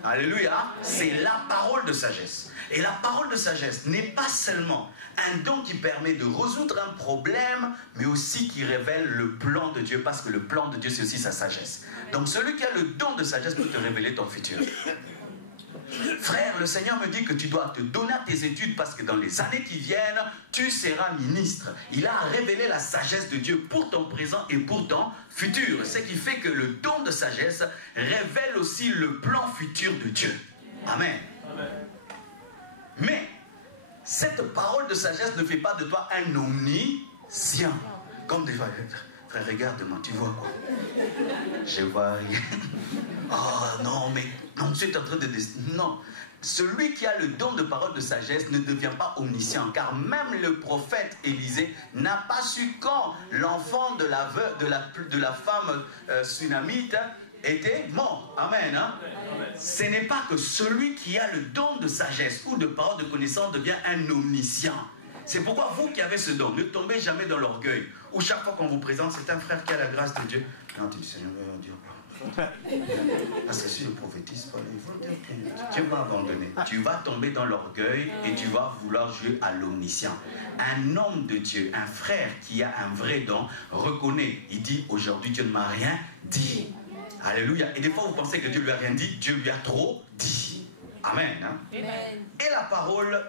Alléluia, c'est la parole de sagesse. Et la parole de sagesse n'est pas seulement un don qui permet de résoudre un problème, mais aussi qui révèle le plan de Dieu, parce que le plan de Dieu, c'est aussi sa sagesse. Donc celui qui a le don de sagesse peut te révéler ton futur. Frère, le Seigneur me dit que tu dois te donner à tes études parce que dans les années qui viennent, tu seras ministre. Il a révélé la sagesse de Dieu pour ton présent et pour ton futur. Ce qui fait que le don de sagesse révèle aussi le plan futur de Dieu. Amen. Amen. Mais cette parole de sagesse ne fait pas de toi un omniscient. Comme des fois, frère, regarde-moi, tu vois quoi? Je vois rien. Oh non, mais non, tu es en train de... Non, celui qui a le don de parole de sagesse ne devient pas omniscient, car même le prophète Élisée n'a pas su quand l'enfant de la femme sunamite était mort. Amen. Hein? Ce n'est pas que celui qui a le don de sagesse ou de parole de connaissance devient un omniscient. C'est pourquoi vous qui avez ce don, ne tombez jamais dans l'orgueil, où chaque fois qu'on vous présente, c'est un frère qui a la grâce de Dieu. Non, tu dis, Seigneur, Dieu. Parce que si je prophétise pas, il faut dire que Dieu va abandonner. Tu vas tomber dans l'orgueil et tu vas vouloir jouer à l'omniscient. Un homme de Dieu, un frère qui a un vrai don, reconnaît. Il dit aujourd'hui Dieu ne m'a rien dit. Alléluia. Et des fois vous pensez que Dieu lui a rien dit, Dieu lui a trop dit. Amen. Hein? Amen. Et la parole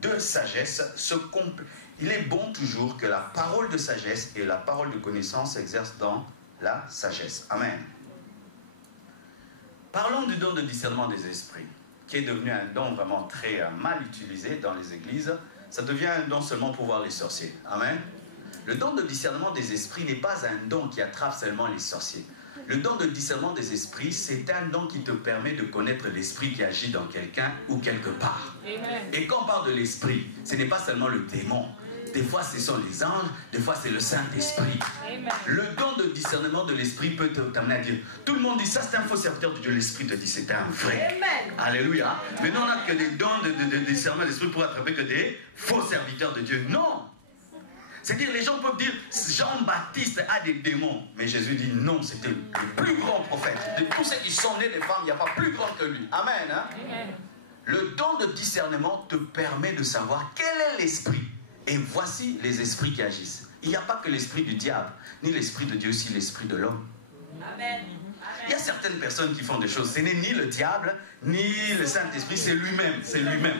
de sagesse se complète. Il est bon toujours que la parole de sagesse et la parole de connaissance s'exercent dans la sagesse. Amen. Parlons du don de discernement des esprits, qui est devenu un don vraiment très mal utilisé dans les églises. Ça devient un don seulement pour voir les sorciers. Amen. Le don de discernement des esprits n'est pas un don qui attrape seulement les sorciers. Le don de discernement des esprits, c'est un don qui te permet de connaître l'esprit qui agit dans quelqu'un ou quelque part. Amen. Et quand on parle de l'esprit, ce n'est pas seulement le démon. Des fois, ce sont les anges, des fois, c'est le Saint-Esprit. Le don de discernement de l'esprit peut t'amener à dire, tout le monde dit ça, c'est un faux serviteur de Dieu. L'esprit te dit, c'est un vrai. Amen. Alléluia. Mais non, on n'a que des dons de discernement de l'esprit pour attraper que des faux serviteurs de Dieu. Non. C'est-à-dire, les gens peuvent dire, Jean-Baptiste a des démons. Mais Jésus dit, non, c'était le plus grand prophète. De tous ceux qui sont nés des femmes, il n'y a pas plus grand que lui. Amen. Hein? Amen. Le don de discernement te permet de savoir quel est l'esprit. Et voici les esprits qui agissent. Il n'y a pas que l'esprit du diable, ni l'esprit de Dieu, aussi l'esprit de l'homme. Amen. Il y a certaines personnes qui font des choses. Ce n'est ni le diable, ni le Saint-Esprit, c'est lui-même. C'est lui-même.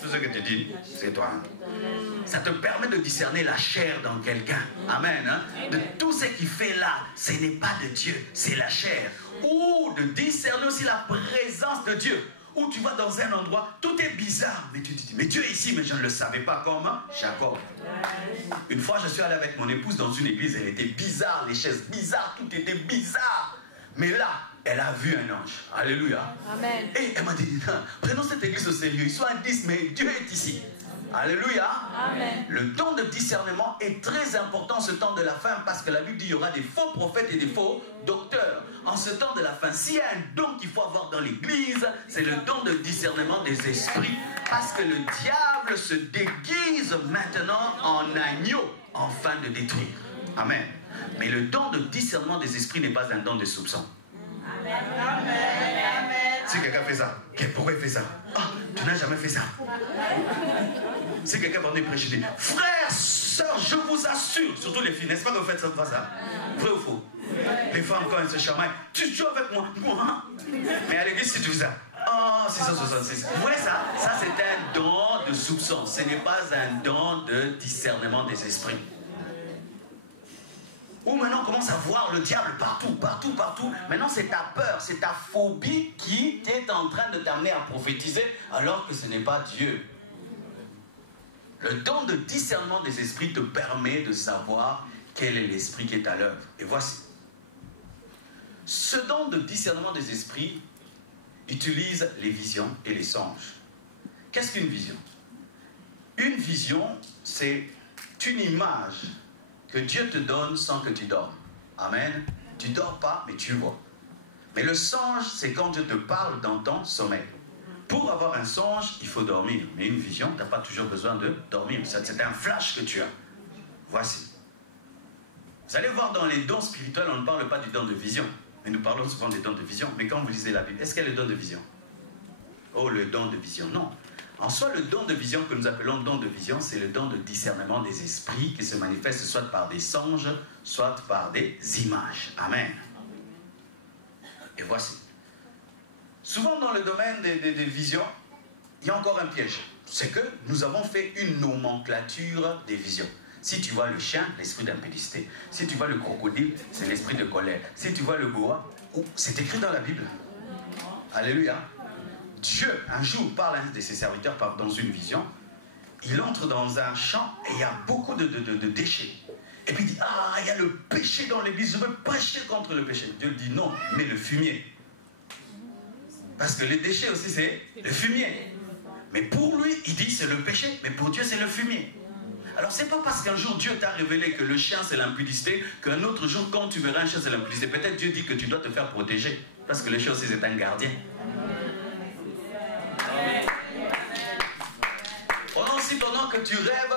Tout ce que tu dis, c'est toi. Ça te permet de discerner la chair dans quelqu'un. Amen. Hein? De tout ce qu'il fait là, ce n'est pas de Dieu, c'est la chair. Ou de discerner aussi la présence de Dieu. Où tu vas dans un endroit, tout est bizarre. Mais tu te dis, mais Dieu est ici, mais je ne le savais pas. Comment? Jacob. Une fois, je suis allé avec mon épouse dans une église, elle était bizarre, les chaises bizarres, tout était bizarre. Mais là, elle a vu un ange. Alléluia. Amen. Et elle m'a dit, prenons cette église au sérieux. Ils sont à 10, mais Dieu est ici. Alléluia. Amen. Le don de discernement est très important en ce temps de la fin parce que la Bible dit qu'il y aura des faux prophètes et des faux docteurs. En ce temps de la fin, s'il y a un don qu'il faut avoir dans l'église, c'est le don de discernement des esprits. Parce que le diable se déguise maintenant en agneau afin de détruire. Amen. Mais le don de discernement des esprits n'est pas un don de soupçon. Amen. Amen. Si quelqu'un fait ça, pourquoi il fait ça? Oh, tu n'as jamais fait ça. Si quelqu'un va venir prêcher, dit, frères, sœurs, je vous assure, surtout les filles, n'est-ce pas que vous faites ça? Vrai ou faux? Les femmes, quand elles se chamaillent, tu joues avec moi. Mais à l'église, si tu fais ça, oh, 666. Vous voyez ça? Ça, c'est un don de soupçon. Ce n'est pas un don de discernement des esprits. Ou maintenant on commence à voir le diable partout, partout, partout. Maintenant c'est ta peur, c'est ta phobie qui est en train de t'amener à prophétiser alors que ce n'est pas Dieu. Le don de discernement des esprits te permet de savoir quel est l'esprit qui est à l'œuvre. Et voici. Ce don de discernement des esprits utilise les visions et les songes. Qu'est-ce qu'une vision? Une vision, c'est une image que Dieu te donne sans que tu dormes. Amen. Tu ne dors pas, mais tu vois. Mais le songe, c'est quand Dieu te parle dans ton sommeil. Pour avoir un songe, il faut dormir. Mais une vision, tu n'as pas toujours besoin de dormir. C'est un flash que tu as. Voici. Vous allez voir dans les dons spirituels, on ne parle pas du don de vision. Mais nous parlons souvent des dons de vision. Mais quand vous lisez la Bible, est-ce qu'il y a le don de vision? Oh, le don de vision. Non. En soi, le don de vision que nous appelons don de vision, c'est le don de discernement des esprits qui se manifeste soit par des songes, soit par des images. Amen. Et voici. Souvent dans le domaine des visions, il y a encore un piège. C'est que nous avons fait une nomenclature des visions. Si tu vois le chien, l'esprit d'impudicité. Si tu vois le crocodile, c'est l'esprit de colère. Si tu vois le boa, c'est écrit dans la Bible. Alléluia. Dieu, un jour, parle à un de ses serviteurs dans une vision. Il entre dans un champ et il y a beaucoup de déchets. Et puis il dit, ah, il y a le péché dans l'église, je veux prêcher contre le péché. Dieu dit, non, mais le fumier. Parce que les déchets aussi, c'est le fumier. Mais pour lui, il dit, c'est le péché, mais pour Dieu, c'est le fumier. Alors, c'est pas parce qu'un jour Dieu t'a révélé que le chien, c'est l'impudicité, qu'un autre jour, quand tu verras un chien, c'est l'impudicité. Peut-être Dieu dit que tu dois te faire protéger. Parce que le chien aussi, c'est un gardien. Si pendant que tu rêves,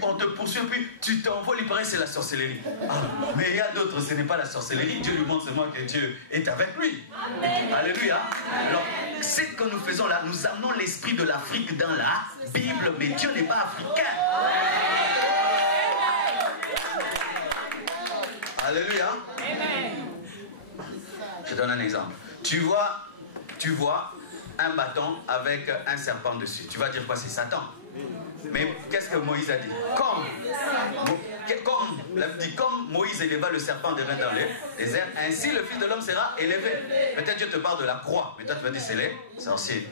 on te poursuit, puis tu t'envoles, il paraît que c'est la sorcellerie. Ah, mais il y a d'autres, ce n'est pas la sorcellerie. Dieu lui montre seulement que Dieu est avec lui. Amen. Alléluia. Alors, ce que nous faisons là, nous amenons l'esprit de l'Afrique dans la Bible, mais Dieu n'est pas africain. Alléluia. Je donne un exemple. Tu vois un bâton avec un serpent dessus. Tu vas dire quoi? C'est Satan. Mais qu'est-ce que Moïse a dit? Comme Moïse éleva le serpent des reins dans les déserts, ainsi le Fils de l'homme sera élevé. Peut-être Dieu te parle de la croix, mais toi tu vas dire c'est les sorciers.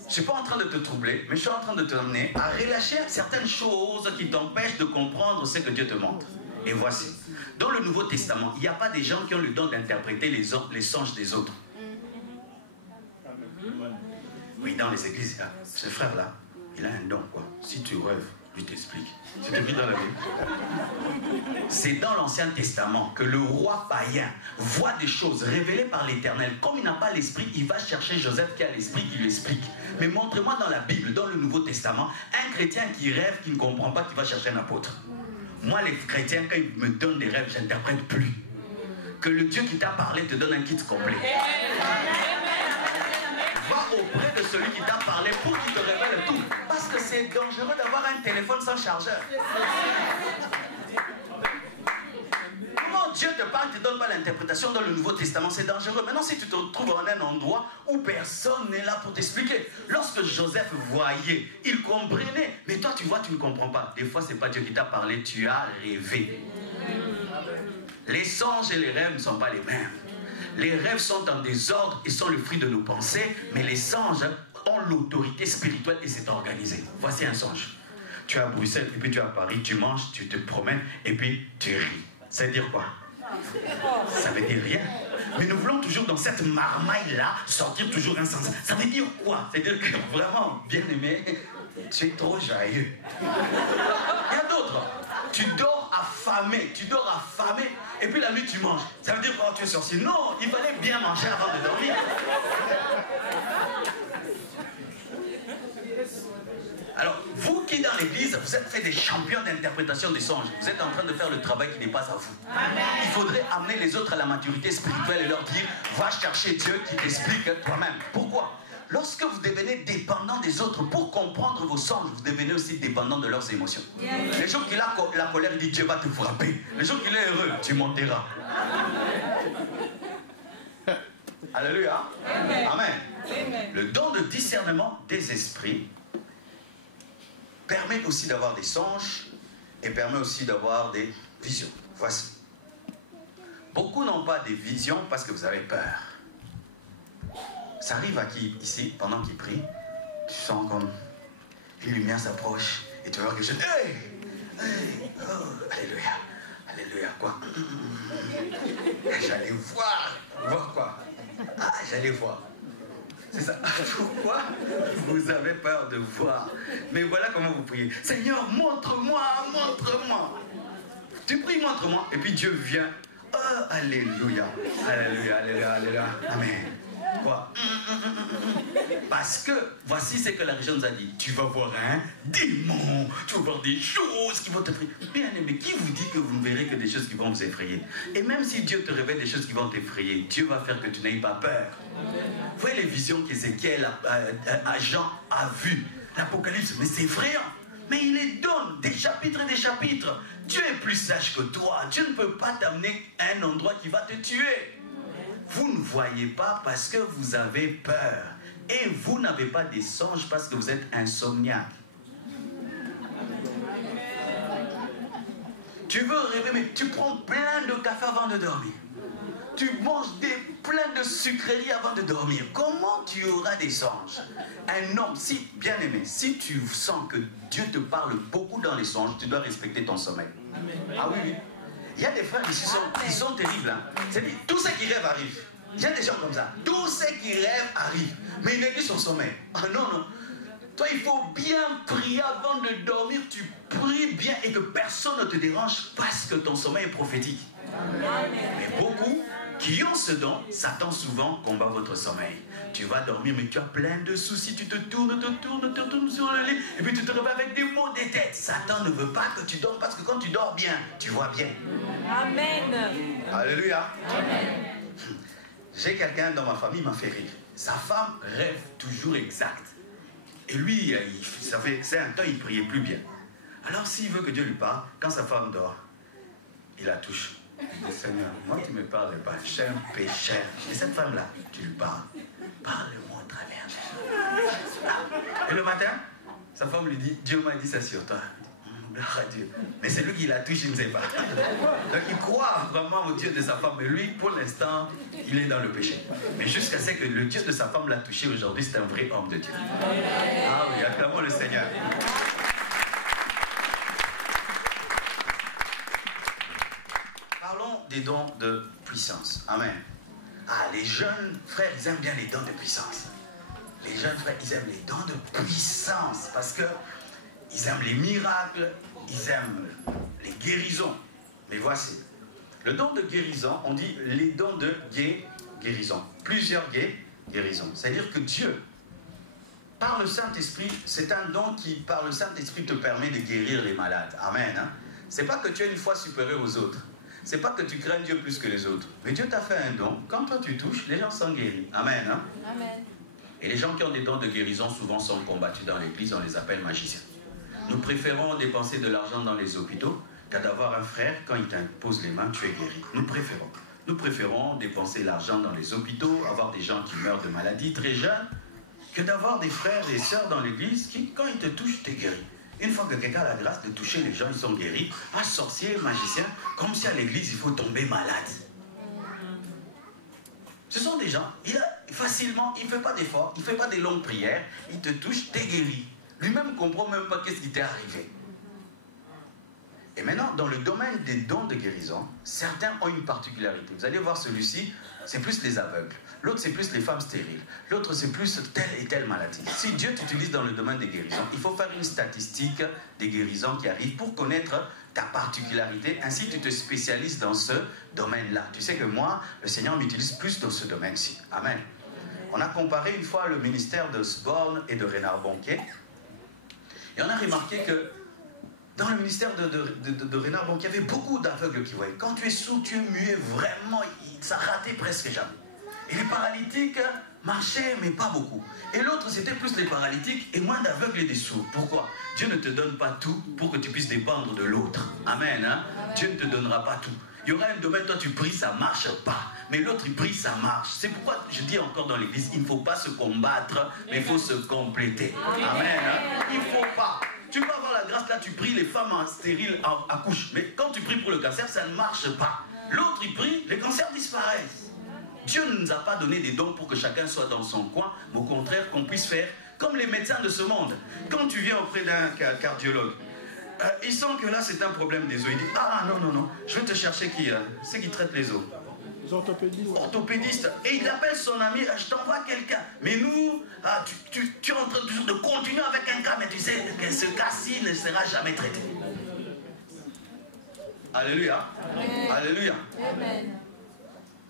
Je ne suis pas en train de te troubler, mais je suis en train de te amener à relâcher certaines choses qui t'empêchent de comprendre ce que Dieu te montre. Et voici. Dans le Nouveau Testament, il n'y a pas des gens qui ont le don d'interpréter les songes des autres. Oui, dans les églises, ce frère-là, il a un don, quoi. Si tu rêves, lui t'explique. C'est écrit dans la Bible. C'est dans l'Ancien Testament que le roi païen voit des choses révélées par l'Éternel. Comme il n'a pas l'esprit, il va chercher Joseph qui a l'esprit qui lui explique. Mais montre-moi dans la Bible, dans le Nouveau Testament, un chrétien qui rêve, qui ne comprend pas, qui va chercher un apôtre. Moi, les chrétiens, quand ils me donnent des rêves, je n'interprète plus. Que le Dieu qui t'a parlé te donne un kit complet. Va auprès de celui qui t'a parlé pour qu'il te révèle tout. Parce que c'est dangereux d'avoir un téléphone sans chargeur. Comment Dieu te parle, ne te donne pas l'interprétation dans le Nouveau Testament? C'est dangereux. Maintenant, si tu te trouves en un endroit où personne n'est là pour t'expliquer. Lorsque Joseph voyait, il comprenait. Mais toi, tu vois, tu ne comprends pas. Des fois, ce n'est pas Dieu qui t'a parlé, tu as rêvé. Les songes et les rêves ne sont pas les mêmes. Les rêves sont en désordre et sont le fruit de nos pensées, mais les songes ont l'autorité spirituelle et c'est organisé. Voici un songe. Tu es à Bruxelles et puis tu es à Paris, tu manges, tu te promènes et puis tu ris. Ça veut dire quoi? Ça veut dire rien. Mais nous voulons toujours dans cette marmaille-là sortir toujours un sens. Ça veut dire quoi? Ça veut dire que vraiment, bien aimé, tu es trop joyeux. Il y a d'autres. Tu dors affamé, et puis la nuit tu manges. Ça veut dire que tu es sorcier. Non, il fallait bien manger avant de dormir. Alors, vous qui dans l'église, vous êtes fait des champions d'interprétation des songes. Vous êtes en train de faire le travail qui n'est pas à vous. Amen. Il faudrait amener les autres à la maturité spirituelle et leur dire, va chercher Dieu qui t'explique toi-même. Pourquoi? lorsque vous devenez dépendant des autres pour comprendre vos songes, vous devenez aussi dépendant de leurs émotions. Les gens qui ont la colère, ils disent Dieu va te frapper. Les gens qui sont heureux, tu monteras. Alléluia. Amen. Amen. Le don de discernement des esprits permet aussi d'avoir des songes et permet aussi d'avoir des visions. Voici. Beaucoup n'ont pas des visions parce que vous avez peur. Ça arrive à qui ici, pendant qu'il prie, tu sens comme une lumière s'approche et tu vois quelque chose. Hey! Hey! Oh, alléluia! Alléluia! Quoi? J'allais voir! Voir quoi? Ah, j'allais voir. C'est ça. Pourquoi vous avez peur de voir? Mais voilà comment vous priez. Seigneur, montre-moi, montre-moi. Tu pries, montre-moi. Et puis Dieu vient. Oh, alléluia. Alléluia, alléluia, alléluia. Amen. Quoi? Parce que voici ce que la région nous a dit. Tu vas voir un démon, tu vas voir des choses qui vont te effrayer. Bien aimé, qui vous dit que vous ne verrez que des choses qui vont vous effrayer? Et même si Dieu te révèle des choses qui vont t'effrayer, Dieu va faire que tu n'aies pas peur. Vous voyez les visions qu'Ézéchiel, Jean a vues, l'Apocalypse, mais c'est effrayant. Mais il les donne des chapitres et des chapitres. Dieu est plus sage que toi. Dieu ne peut pas t'amener à un endroit qui va te tuer. Vous ne voyez pas parce que vous avez peur. Et vous n'avez pas des songes parce que vous êtes insomniaque. Tu veux rêver, mais tu prends plein de café avant de dormir. Tu manges plein de sucreries avant de dormir. Comment tu auras des songes? Un homme, si, bien aimé, si tu sens que Dieu te parle beaucoup dans les songes, tu dois respecter ton sommeil. Ah oui, oui. Il y a des frères qui sont terribles. Hein. C'est-à-dire, tout ce qui rêve arrive. Il y a des gens comme ça. Tout ce qui rêve arrive. Mais il néglige son sommeil. Ah non, non. Toi, il faut bien prier avant de dormir. Tu pries bien et que personne ne te dérange parce que ton sommeil est prophétique. Mais beaucoup qui ont ce don, Satan souvent combat votre sommeil. Tu vas dormir, mais tu as plein de soucis. Tu te tournes sur le lit et puis tu te réveilles avec des maux de tête. Satan ne veut pas que tu dormes parce que quand tu dors bien, tu vois bien. Amen. Alléluia. Amen. J'ai quelqu'un dans ma famille, il m'a fait rire. Sa femme rêve toujours exact. Et lui, ça fait un temps, il ne priait plus bien. Alors s'il veut que Dieu lui parle, quand sa femme dort, il la touche. Il dit, Seigneur, moi tu ne me parles pas, je suis un pécheur. Et cette femme-là, tu lui parles. Parle-moi au travers d'elle. Et le matin, sa femme lui dit, Dieu m'a dit ça sur toi. Gloire à Dieu. Mais c'est lui qui la touche, il ne sait pas. Donc il croit vraiment au Dieu de sa femme. Mais lui, pour l'instant, il est dans le péché. Mais jusqu'à ce que le Dieu de sa femme l'a touché aujourd'hui, c'est un vrai homme de Dieu. Ah oui, acclamons le Seigneur. Parlons des dons de puissance. Amen. Ah, les jeunes frères, ils aiment bien les dons de puissance. Les jeunes frères, ils aiment les dons de puissance parce que ils aiment les miracles, ils aiment les guérisons. Mais voici, le don de guérison, on dit les dons de guérison. Plusieurs guérisons. C'est-à-dire que Dieu, par le Saint-Esprit, c'est un don qui, par le Saint-Esprit, te permet de guérir les malades. Amen. Hein? C'est pas que tu as une foi supérieure aux autres. C'est pas que tu crains Dieu plus que les autres. Mais Dieu t'a fait un don. Quand toi tu touches, les gens sont guéris. Amen. Hein? Amen. Et les gens qui ont des dons de guérison souvent sont combattus dans l'église, on les appelle magiciens. Nous préférons dépenser de l'argent dans les hôpitaux qu'à d'avoir un frère, quand il t'impose les mains, tu es guéri. Nous préférons dépenser l'argent dans les hôpitaux, avoir des gens qui meurent de maladies très jeunes, que d'avoir des frères et sœurs dans l'église qui, quand ils te touchent, tu es guéri. Une fois que quelqu'un a la grâce de toucher les gens, ils sont guéris. Un sorcier, magicien, comme si à l'église, il faut tomber malade. Ce sont des gens, facilement, il ne fait pas d'efforts, il ne fait pas des longues prières, il te touche, tu es guéri. Lui-même ne comprend même pas qu'est-ce qui t'est arrivé. Et maintenant, dans le domaine des dons de guérison, certains ont une particularité. Vous allez voir celui-ci, c'est plus les aveugles. L'autre, c'est plus les femmes stériles. L'autre, c'est plus telle et telle maladie. Si Dieu t'utilise dans le domaine des guérisons, il faut faire une statistique des guérisons qui arrivent pour connaître ta particularité. Ainsi, tu te spécialises dans ce domaine-là. Tu sais que moi, le Seigneur m'utilise plus dans ce domaine-ci. Amen. On a comparé une fois le ministère de Sborn et de Renard Bonquet. Et on a remarqué que dans le ministère de Renard Bonquet, il y avait beaucoup d'aveugles qui voyaient. Quand tu es sourd, tu es muet, vraiment, ça ratait presque jamais. Et les paralytiques marchait, mais pas beaucoup. Et l'autre, c'était plus les paralytiques et moins d'aveugles et des sourds. Pourquoi? Dieu ne te donne pas tout pour que tu puisses dépendre de l'autre. Amen, hein? Dieu ne te donnera pas tout. Il y aura un domaine, toi tu pries, ça ne marche pas. Mais l'autre, il prie, ça marche. C'est pourquoi je dis encore dans l'église, il ne faut pas se combattre, mais il faut se compléter. Amen, hein? Il ne faut pas. Tu peux avoir la grâce, là tu pries, les femmes stériles accouchent. Mais quand tu pries pour le cancer, ça ne marche pas. L'autre, il prie, les cancers disparaissent. Dieu ne nous a pas donné des dons pour que chacun soit dans son coin, mais au contraire qu'on puisse faire comme les médecins de ce monde. Quand tu viens auprès d'un cardiologue, il sent que là c'est un problème des os. Il dit, ah non, je vais te chercher qui, c'est qui traite les os. Les orthopédistes. Orthopédiste. Et il appelle son ami, je t'envoie quelqu'un. Mais nous, tu es en train de continuer avec un cas, mais tu sais que ce cas-ci ne sera jamais traité. Alléluia. Amen. Alléluia. Amen.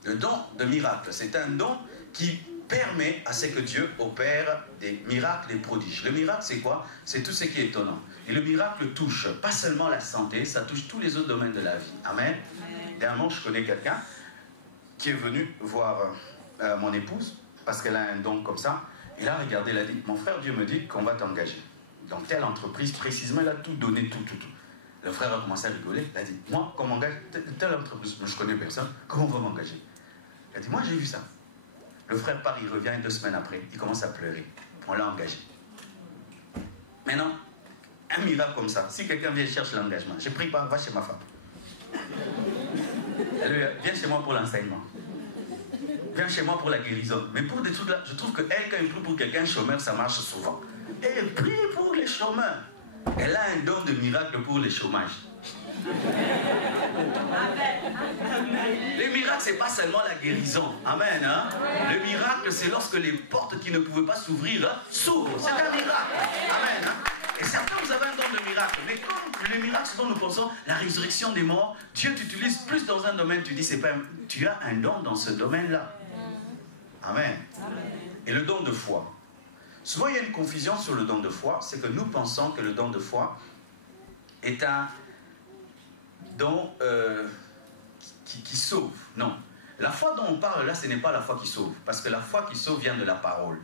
Le don de miracle, c'est un don qui permet à ce que Dieu opère des miracles, des prodiges. Le miracle, c'est quoi? C'est tout ce qui est étonnant. Et le miracle touche pas seulement la santé, ça touche tous les autres domaines de la vie. Amen. Dernièrement, je connais quelqu'un qui est venu voir mon épouse, parce qu'elle a un don comme ça. Et là, regardez, elle a dit, mon frère, Dieu me dit qu'on va t'engager. Dans telle entreprise, précisément, elle a tout donné, tout. Le frère a commencé à rigoler. Il a dit, moi, qu'on m'engage, telle entreprise, je ne connais personne, comment on va m'engager? Il a dit, moi, j'ai vu ça. Le frère part, il revient 2 semaines après, il commence à pleurer. On l'a engagé. Maintenant, un miracle comme ça, si quelqu'un vient chercher l'engagement, je prie pas, va chez ma femme. Viens chez moi pour l'enseignement. Viens chez moi pour la guérison. Mais pour des trucs là, je trouve qu'elle, quand elle prie pour quelqu'un chômeur, ça marche souvent. Et elle prie pour les chômeurs. Elle a un don de miracle pour les chômages. Les miracles, c'est pas seulement la guérison. Amen. Hein? Le miracle, c'est lorsque les portes qui ne pouvaient pas s'ouvrir s'ouvrent. C'est un miracle. Amen. Hein? Et certains, vous avez un don de miracle. Mais comme les miracles, ce dont nous pensons, la résurrection des morts, Dieu t'utilise plus dans un domaine, tu dis, c'est pas, tu as un don dans ce domaine-là. Amen. Et le don de foi. Souvent, il y a une confusion sur le don de foi. C'est que nous pensons que le don de foi est un don qui sauve. Non. La foi dont on parle là, ce n'est pas la foi qui sauve. Parce que la foi qui sauve vient de la parole.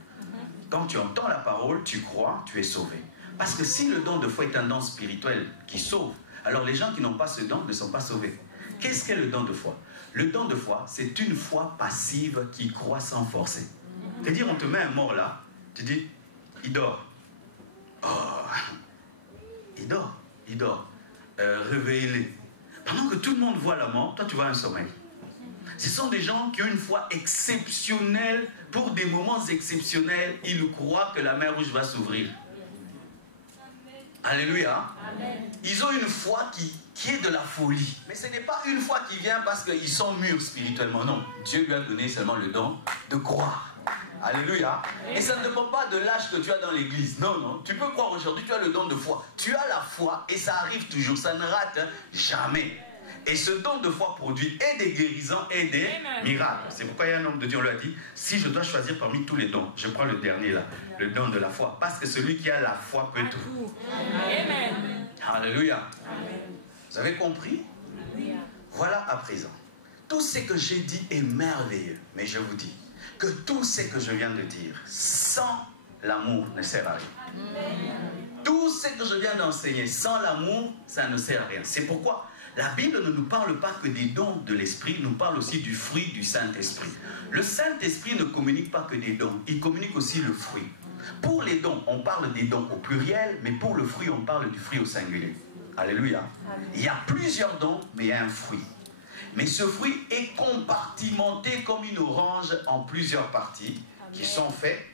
Quand tu entends la parole, tu crois, tu es sauvé. Parce que si le don de foi est un don spirituel qui sauve, alors les gens qui n'ont pas ce don ne sont pas sauvés. Qu'est-ce qu'est le don de foi? Le don de foi, c'est une foi passive qui croit sans forcer. C'est-à-dire, on te met un mort là, tu dis, il dort. Oh, il dort. Réveillez-les. Pendant que tout le monde voit la mort, toi tu vois un sommeil. Ce sont des gens qui ont une foi exceptionnelle. Pour des moments exceptionnels, ils croient que la mer rouge va s'ouvrir. Alléluia. Amen. Ils ont une foi qui est de la folie. Mais ce n'est pas une foi qui vient parce qu'ils sont mûrs spirituellement. Non, Dieu lui a donné seulement le don de croire. Alléluia. Et ça ne dépend pas de l'âge que tu as dans l'église. Non. Tu peux croire aujourd'hui, tu as le don de foi. Tu as la foi et ça arrive toujours. Ça ne rate jamais. Et ce don de foi produit et des guérisons et des miracles. C'est pourquoi il y a un homme de Dieu, on lui a dit, si je dois choisir parmi tous les dons, je prends le dernier là, le don de la foi. Parce que celui qui a la foi peut tout. Amen. Alléluia. Amen. Vous avez compris? Voilà à présent. Tout ce que j'ai dit est merveilleux. Mais je vous dis que tout ce que je viens de dire, sans l'amour, ne sert à rien. Tout ce que je viens d'enseigner, sans l'amour, ça ne sert à rien. C'est pourquoi la Bible ne nous parle pas que des dons de l'Esprit, nous parle aussi du fruit du Saint-Esprit. Le Saint-Esprit ne communique pas que des dons, il communique aussi le fruit. Pour les dons, on parle des dons au pluriel, mais pour le fruit, on parle du fruit au singulier. Alléluia. Il y a plusieurs dons, mais il y a un fruit. Mais ce fruit est compartimenté comme une orange en plusieurs parties qui sont faites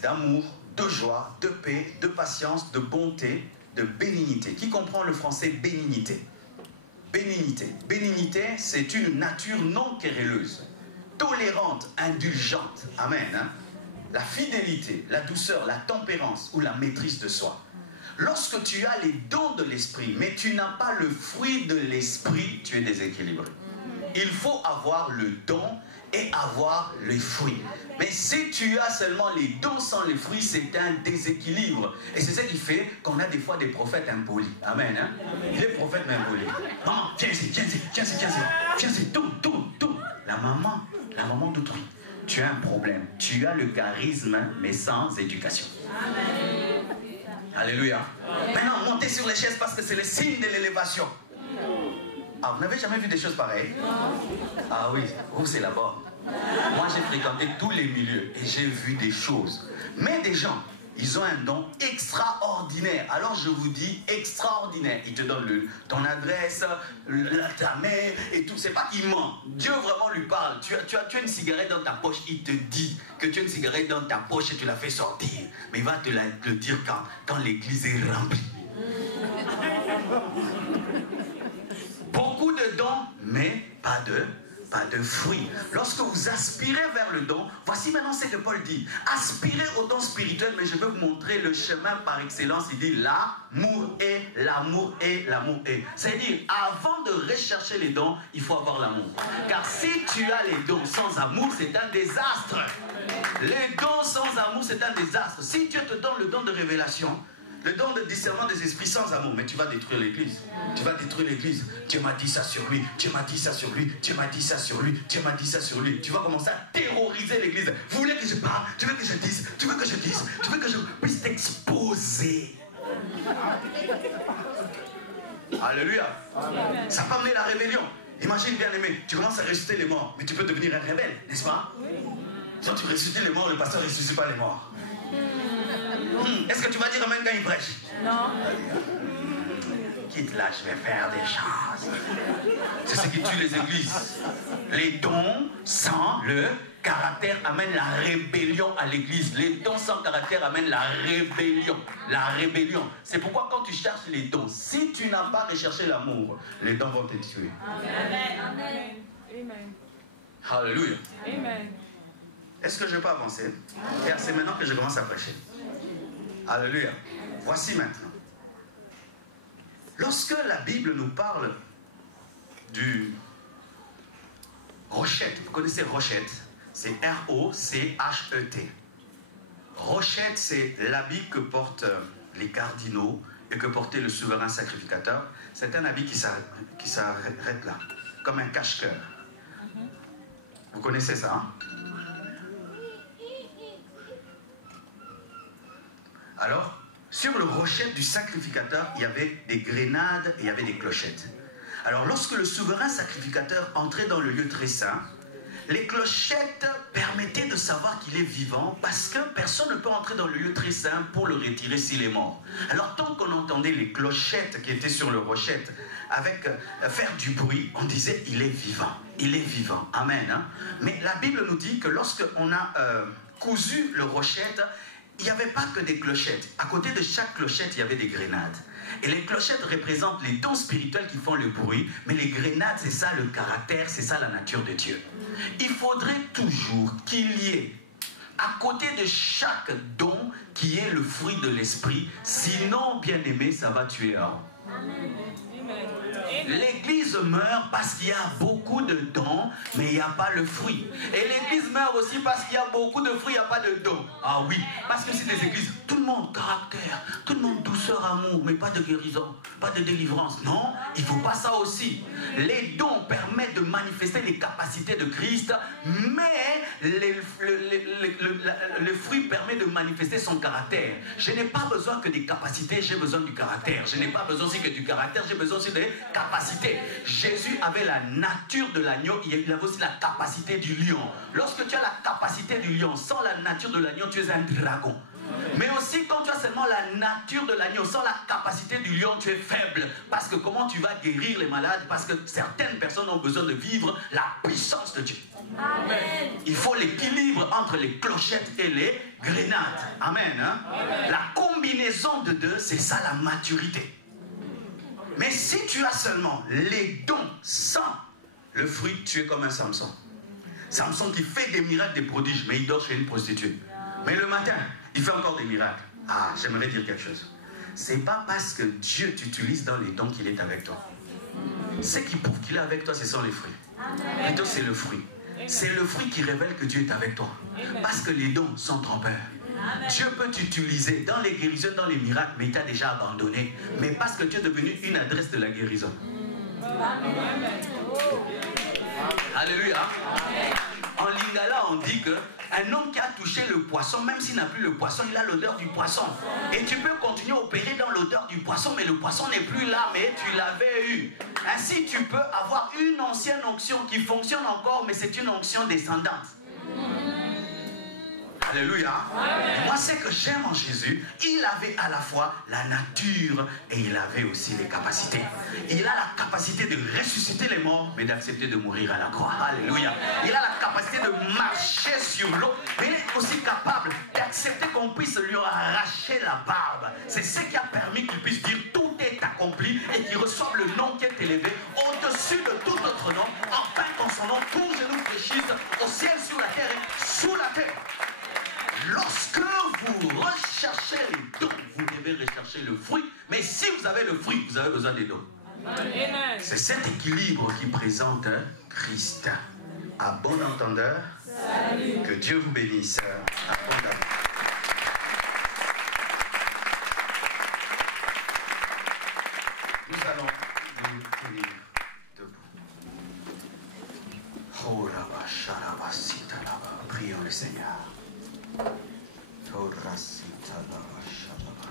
d'amour, de joie, de paix, de patience, de bonté, de bénignité. Qui comprend le français bénignité? Bénignité. Bénignité, c'est une nature non querelleuse, tolérante, indulgente. Amen. Hein? La fidélité, la douceur, la tempérance ou la maîtrise de soi. Lorsque tu as les dons de l'esprit, mais tu n'as pas le fruit de l'esprit, tu es déséquilibré. Il faut avoir le don et avoir les fruits. Mais si tu as seulement les dons sans les fruits, c'est un déséquilibre. Et c'est ça qui fait qu'on a des fois des prophètes impolis. Amen. Hein? Les prophètes impolis. Maman, viens ici, tout. La maman un moment d'autrui. Tu as un problème. Tu as le charisme, mais sans éducation. Amen. Alléluia. Maintenant, montez sur les chaises parce que c'est le signe de l'élévation. Ah, vous n'avez jamais vu des choses pareilles? Ah oui, vous c'est là-bas. Moi j'ai fréquenté tous les milieux et j'ai vu des choses. Mais des gens, ils ont un don extraordinaire. Alors je vous dis extraordinaire. Ils te donnent ton adresse, ta mère et tout. C'est pas qu'il ment. Dieu vraiment lui parle. Tu as une cigarette dans ta poche. Il te dit que tu as une cigarette dans ta poche et tu la fais sortir. Mais il va te le dire quand l'église est remplie. Beaucoup de dons, mais pas de fruits. Lorsque vous aspirez vers le don, voici maintenant ce que Paul dit. Aspirez au don spirituel, mais je veux vous montrer le chemin par excellence. Il dit l'amour est, l'amour est, l'amour est. C'est-à-dire, avant de rechercher les dons, il faut avoir l'amour. Car si tu as les dons sans amour, c'est un désastre. Les dons sans amour, c'est un désastre. Si Dieu te donne le don de révélation, le don de discernement des esprits sans amour, mais tu vas détruire l'église. Tu vas détruire l'église. Dieu m'a dit ça sur lui. Dieu m'a dit ça sur lui. Dieu m'a dit ça sur lui. Dieu m'a dit ça sur lui. Tu vas commencer à terroriser l'église. Vous voulez que je parle? Tu veux que je dise? Tu veux que je dise? Tu veux que je puisse t'exposer? Alléluia. Ça peut amener la rébellion. Imagine bien aimé, tu commences à ressusciter les morts, mais tu peux devenir un rebelle, n'est-ce pas? Quand tu ressuscites les morts, le pasteur ne ressuscite pas les morts. Est-ce que tu vas dire amen quand il prêche? Non. Quitte là, je vais faire des choses. C'est ce qui tue les églises. Les dons sans le caractère amènent la rébellion à l'église. Les dons sans caractère amènent la rébellion. La rébellion. C'est pourquoi quand tu cherches les dons, si tu n'as pas recherché l'amour, les dons vont te tuer. Amen. Amen. Alléluia. Amen. Est-ce que je peux avancer? Et c'est maintenant que je commence à prêcher. Alléluia. Voici maintenant. Lorsque la Bible nous parle du rochette, vous connaissez rochette, c'est R-O-C-H-E-T. Rochette, c'est l'habit que portent les cardinaux et que portait le souverain sacrificateur. C'est un habit qui s'arrête là, comme un cache-cœur. Vous connaissez ça, hein? Alors, sur le rochette du sacrificateur, il y avait des grenades et il y avait des clochettes. Alors, lorsque le souverain sacrificateur entrait dans le lieu très saint, les clochettes permettaient de savoir qu'il est vivant parce que personne ne peut entrer dans le lieu très saint pour le retirer s'il est mort. Alors, tant qu'on entendait les clochettes qui étaient sur le rochette faire du bruit, on disait il est vivant. Il est vivant. Amen. Hein? Mais la Bible nous dit que lorsqu'on a cousu le rochette, il n'y avait pas que des clochettes. À côté de chaque clochette, il y avait des grenades. Et les clochettes représentent les dons spirituels qui font le bruit, mais les grenades, c'est ça le caractère, c'est ça la nature de Dieu. Il faudrait toujours qu'il y ait, à côté de chaque don, qui est le fruit de l'esprit. Sinon, bien aimé, ça va tuer un. L'église meurt parce qu'il y a beaucoup de dons, mais il n'y a pas le fruit. Et l'église meurt aussi parce qu'il y a beaucoup de fruits, il n'y a pas de dons. Ah oui, parce que c'est des églises, tout le monde caractère, tout le monde douceur, amour, mais pas de guérison, pas de délivrance. Non, il ne faut pas ça aussi. Les dons permettent de manifester les capacités de Christ, mais le fruit permet de manifester son caractère. Je n'ai pas besoin que des capacités, j'ai besoin du caractère. Je n'ai pas besoin aussi que du caractère, j'ai besoin aussi des capacités. Jésus avait la nature de l'agneau, il avait aussi la capacité du lion. Lorsque tu as la capacité du lion, sans la nature de l'agneau, tu es un dragon. Mais aussi quand tu as seulement la nature de l'agneau, sans la capacité du lion, tu es faible. Parce que comment tu vas guérir les malades? Parce que certaines personnes ont besoin de vivre la puissance de Dieu. Amen. Il faut l'équilibre entre les clochettes et les grenades. Amen. Hein? Amen. La combinaison de deux, c'est ça la maturité. Mais si tu as seulement les dons sans le fruit, tu es comme un Samson. Samson qui fait des miracles, des prodiges, mais il dort chez une prostituée. Mais le matin, il fait encore des miracles. Ah, j'aimerais dire quelque chose. C'est pas parce que Dieu t'utilise dans les dons qu'il est avec toi. Ce qui prouve qu'il est avec toi, ce sont les fruits. Plutôt, c'est le fruit. C'est le fruit qui révèle que Dieu est avec toi. Parce que les dons sont trompeurs. Dieu peut t'utiliser dans les guérisons, dans les miracles, mais il t'a déjà abandonné. Mais parce que tu es devenu une adresse de la guérison. Alléluia. En lingala, on dit qu'un homme qui a touché le poisson, même s'il n'a plus le poisson, il a l'odeur du poisson. Et tu peux continuer à opérer dans l'odeur du poisson, mais le poisson n'est plus là, mais tu l'avais eu. Ainsi, tu peux avoir une ancienne onction qui fonctionne encore, mais c'est une onction descendante. Alléluia. Et moi, c'est que j'aime en Jésus. Il avait à la fois la nature et il avait aussi les capacités. Il a la capacité de ressusciter les morts, mais d'accepter de mourir à la croix. Alléluia. Il a la capacité de marcher sur l'eau, mais il est aussi capable d'accepter qu'on puisse lui arracher la barbe. C'est ce qui a permis qu'il puisse dire tout est accompli et qu'il reçoive le nom qui est élevé au-dessus de tout autre nom, afin qu'en son nom, tous genoux fléchissent au ciel, sur la terre et sous la terre. Lorsque vous recherchez les dons, vous devez rechercher le fruit. Mais si vous avez le fruit, vous avez besoin des dons. C'est cet équilibre qui présente Christ. À bon entendeur, que Dieu vous bénisse abondamment. Nous allons nous tenir debout. Oh là-bas, charaba, sita là-bas. Prions le Seigneur. Torasita là-bas, charaba.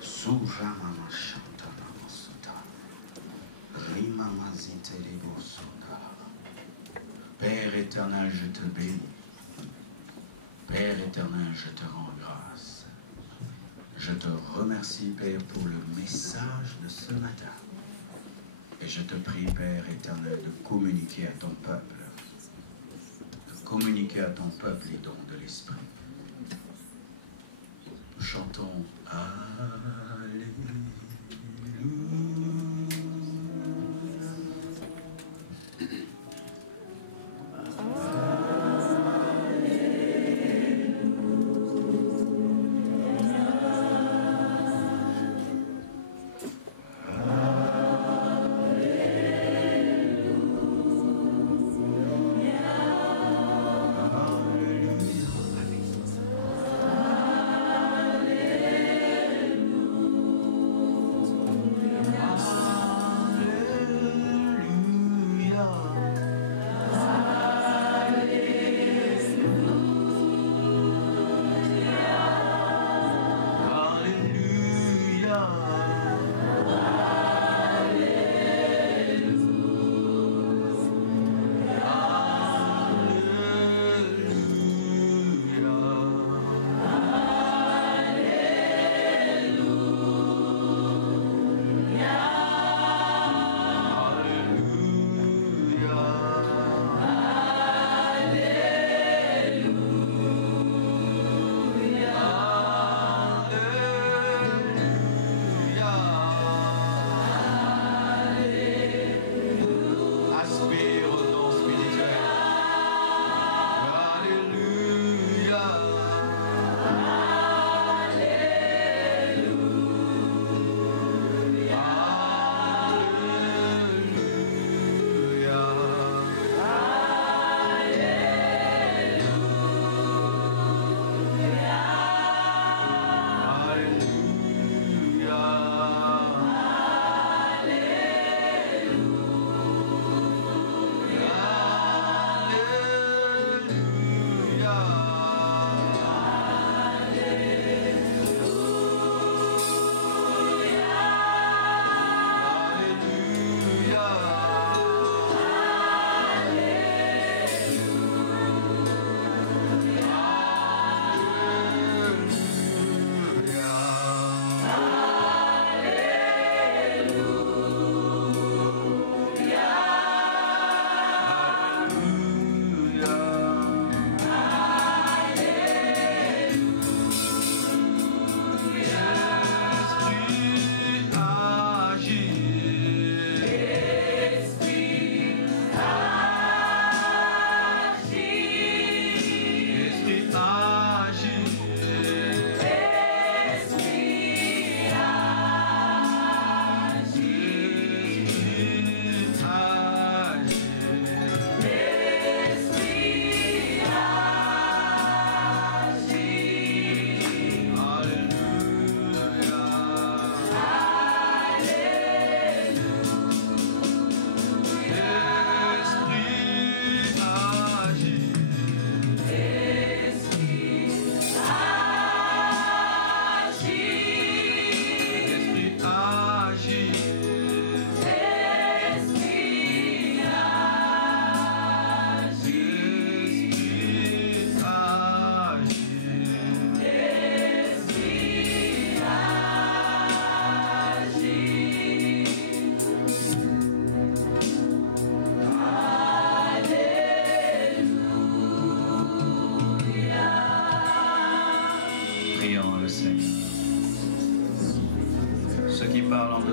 Suramama chantalama suta. Rimama zitelebo suta. Père éternel, je te bénis. Père éternel, je te rends grâce. Je te remercie, Père, pour le message de ce matin. Et je te prie, Père éternel, de communiquer à ton peuple. De communiquer à ton peuple les dons de l'Esprit. Nous chantons Alléluia. Alléluia.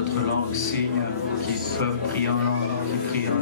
d'autres langues, signes, qui peuvent prier en langue, qui prient en langue.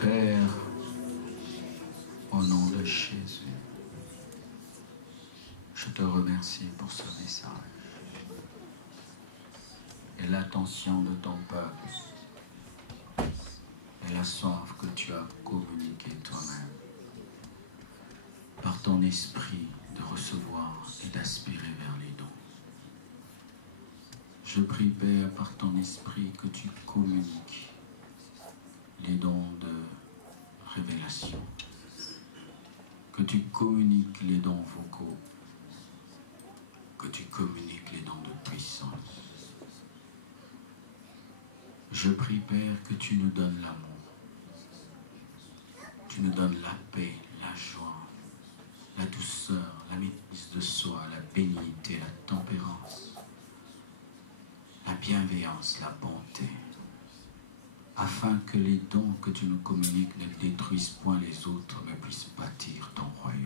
Père, au nom de Jésus, je te remercie pour ce message et l'attention de ton peuple et la soif que tu as communiquée toi-même par ton esprit de recevoir et d'aspirer vers les dons. Je prie, Père, par ton esprit que tu communiques les dons de révélation, que tu communiques les dons vocaux, que tu communiques les dons de puissance. Je prie, Père, que tu nous donnes l'amour, tu nous donnes la paix, la joie, la douceur, la maîtrise de soi, la bénignité, la tempérance, la bienveillance, la bonté, afin que les dons que tu nous communiques ne détruisent point les autres, mais puissent bâtir ton royaume.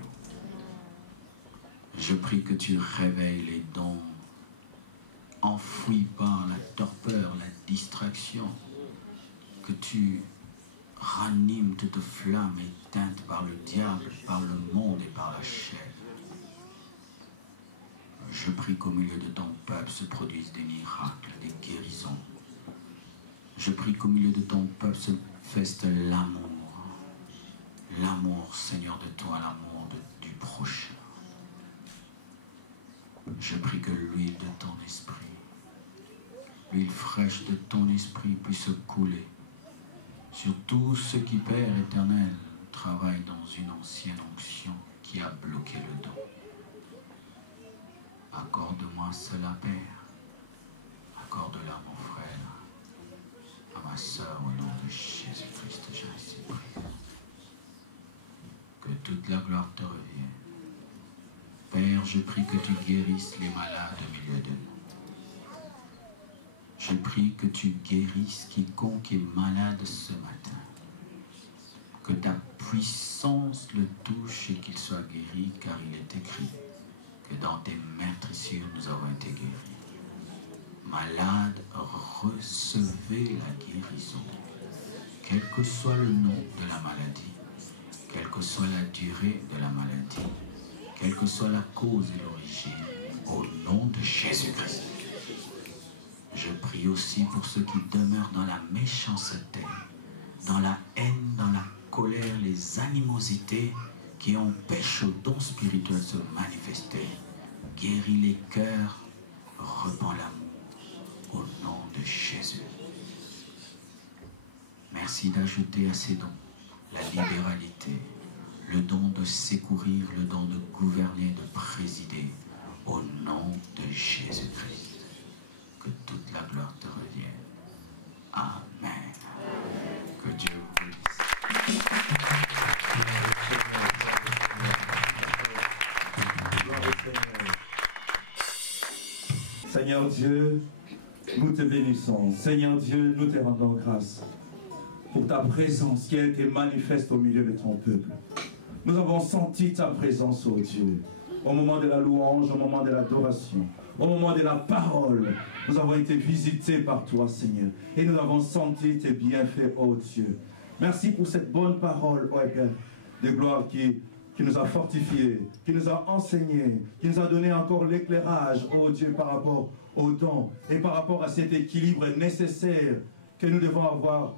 Je prie que tu réveilles les dons enfouis par la torpeur, la distraction, que tu ranimes toute flamme éteinte par le diable, par le monde et par la chair. Je prie qu'au milieu de ton peuple se produisent des miracles, des guérisons. Je prie qu'au milieu de ton peuple se feste l'amour. L'amour, Seigneur, de toi, l'amour du prochain. Je prie que l'huile de ton esprit, l'huile fraîche de ton esprit puisse couler sur tous ceux qui, Père éternel, travaillent dans une ancienne onction qui a bloqué le don. Accorde-moi cela, Père. Accorde-la, mon frère. À ma sœur, au nom de Jésus-Christ, j'ai ainsi prié. Que toute la gloire te revienne. Père, je prie que tu guérisses les malades au milieu de nous. Je prie que tu guérisses quiconque est malade ce matin. Que ta puissance le touche et qu'il soit guéri, car il est écrit que dans tes meurtrissures nous avons été guéris. Malade, recevez la guérison, quel que soit le nom de la maladie, quelle que soit la durée de la maladie, quelle que soit la cause et l'origine, au nom de Jésus-Christ. Je prie aussi pour ceux qui demeurent dans la méchanceté, dans la haine, dans la colère, les animosités qui empêchent aux dons spirituels de se manifester. Guéris les cœurs, repends l'amour. Au nom de Jésus. Merci d'ajouter à ces dons la libéralité, le don de secourir, le don de gouverner, de présider. Au nom de Jésus-Christ. Que toute la gloire te revienne. Amen. Que Dieu vous bénisse. Gloire au Seigneur. Seigneur Dieu, nous te bénissons. Seigneur Dieu, nous te rendons grâce pour ta présence qui a été manifeste au milieu de ton peuple. Nous avons senti ta présence, ô Dieu, au moment de la louange, au moment de l'adoration, au moment de la parole. Nous avons été visités par toi, Seigneur, et nous avons senti tes bienfaits, ô Dieu. Merci pour cette bonne parole, ô Père de gloire qui nous a fortifiés, qui nous a enseignés, qui nous a donné encore l'éclairage, ô Dieu, par rapport aux dons et par rapport à cet équilibre nécessaire que nous devons avoir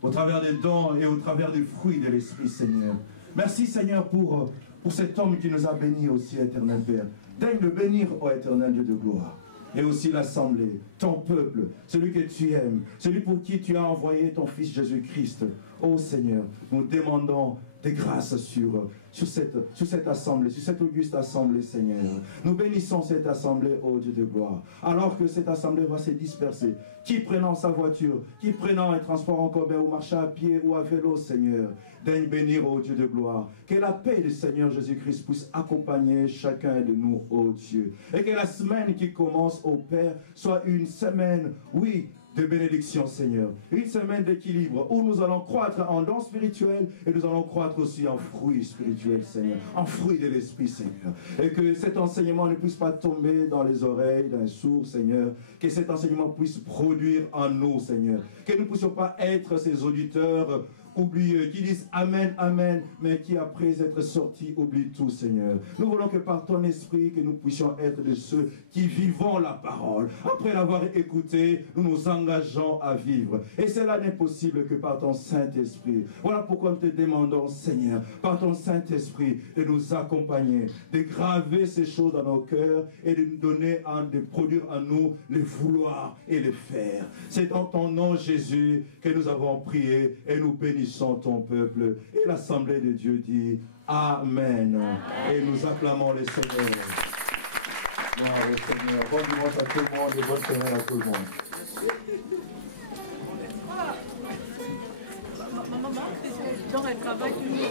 au travers des dons et au travers des fruits de l'Esprit, Seigneur. Merci, Seigneur, pour cet homme qui nous a bénis aussi, éternel Père. Daigne le bénir, ô éternel Dieu de gloire. Et aussi l'assemblée, ton peuple, celui que tu aimes, celui pour qui tu as envoyé ton Fils Jésus-Christ. Ô Seigneur, nous demandons des grâces sur cette assemblée, sur cette auguste assemblée, Seigneur. Nous bénissons cette assemblée, ô Dieu de gloire. Alors que cette assemblée va se disperser, qui prenant sa voiture, qui prenant un transport en commun, ou marchant à pied ou à vélo, Seigneur, daigne bénir, ô Dieu de gloire. Que la paix du Seigneur Jésus-Christ puisse accompagner chacun de nous, ô Dieu. Et que la semaine qui commence, ô Père, soit une semaine, oui, de bénédiction, Seigneur. Une semaine d'équilibre où nous allons croître en dons spirituels et nous allons croître aussi en fruits spirituels, Seigneur. En fruits de l'Esprit, Seigneur. Et que cet enseignement ne puisse pas tomber dans les oreilles d'un sourd, Seigneur. Que cet enseignement puisse produire en nous, Seigneur. Que nous ne puissions pas être ces auditeurs oublieux, qui disent Amen, Amen, mais qui après être sortis oublient tout, Seigneur. Nous voulons que par ton esprit, que nous puissions être de ceux qui vivons la parole. Après l'avoir écoutée, nous nous engageons à vivre. Et cela n'est possible que par ton Saint-Esprit. Voilà pourquoi nous te demandons, Seigneur, par ton Saint-Esprit, de nous accompagner, de graver ces choses dans nos cœurs et de nous donner, de produire en nous le vouloir et le faire. C'est dans ton nom, Jésus, que nous avons prié et nous bénissons ton peuple. Et l'Assemblée de Dieu dit Amen. Et nous acclamons le Seigneur. Gloire au Seigneur. Bon dimanche à tout le monde et bonne semaine à tout le monde. Maman, donc elle travaille toujours.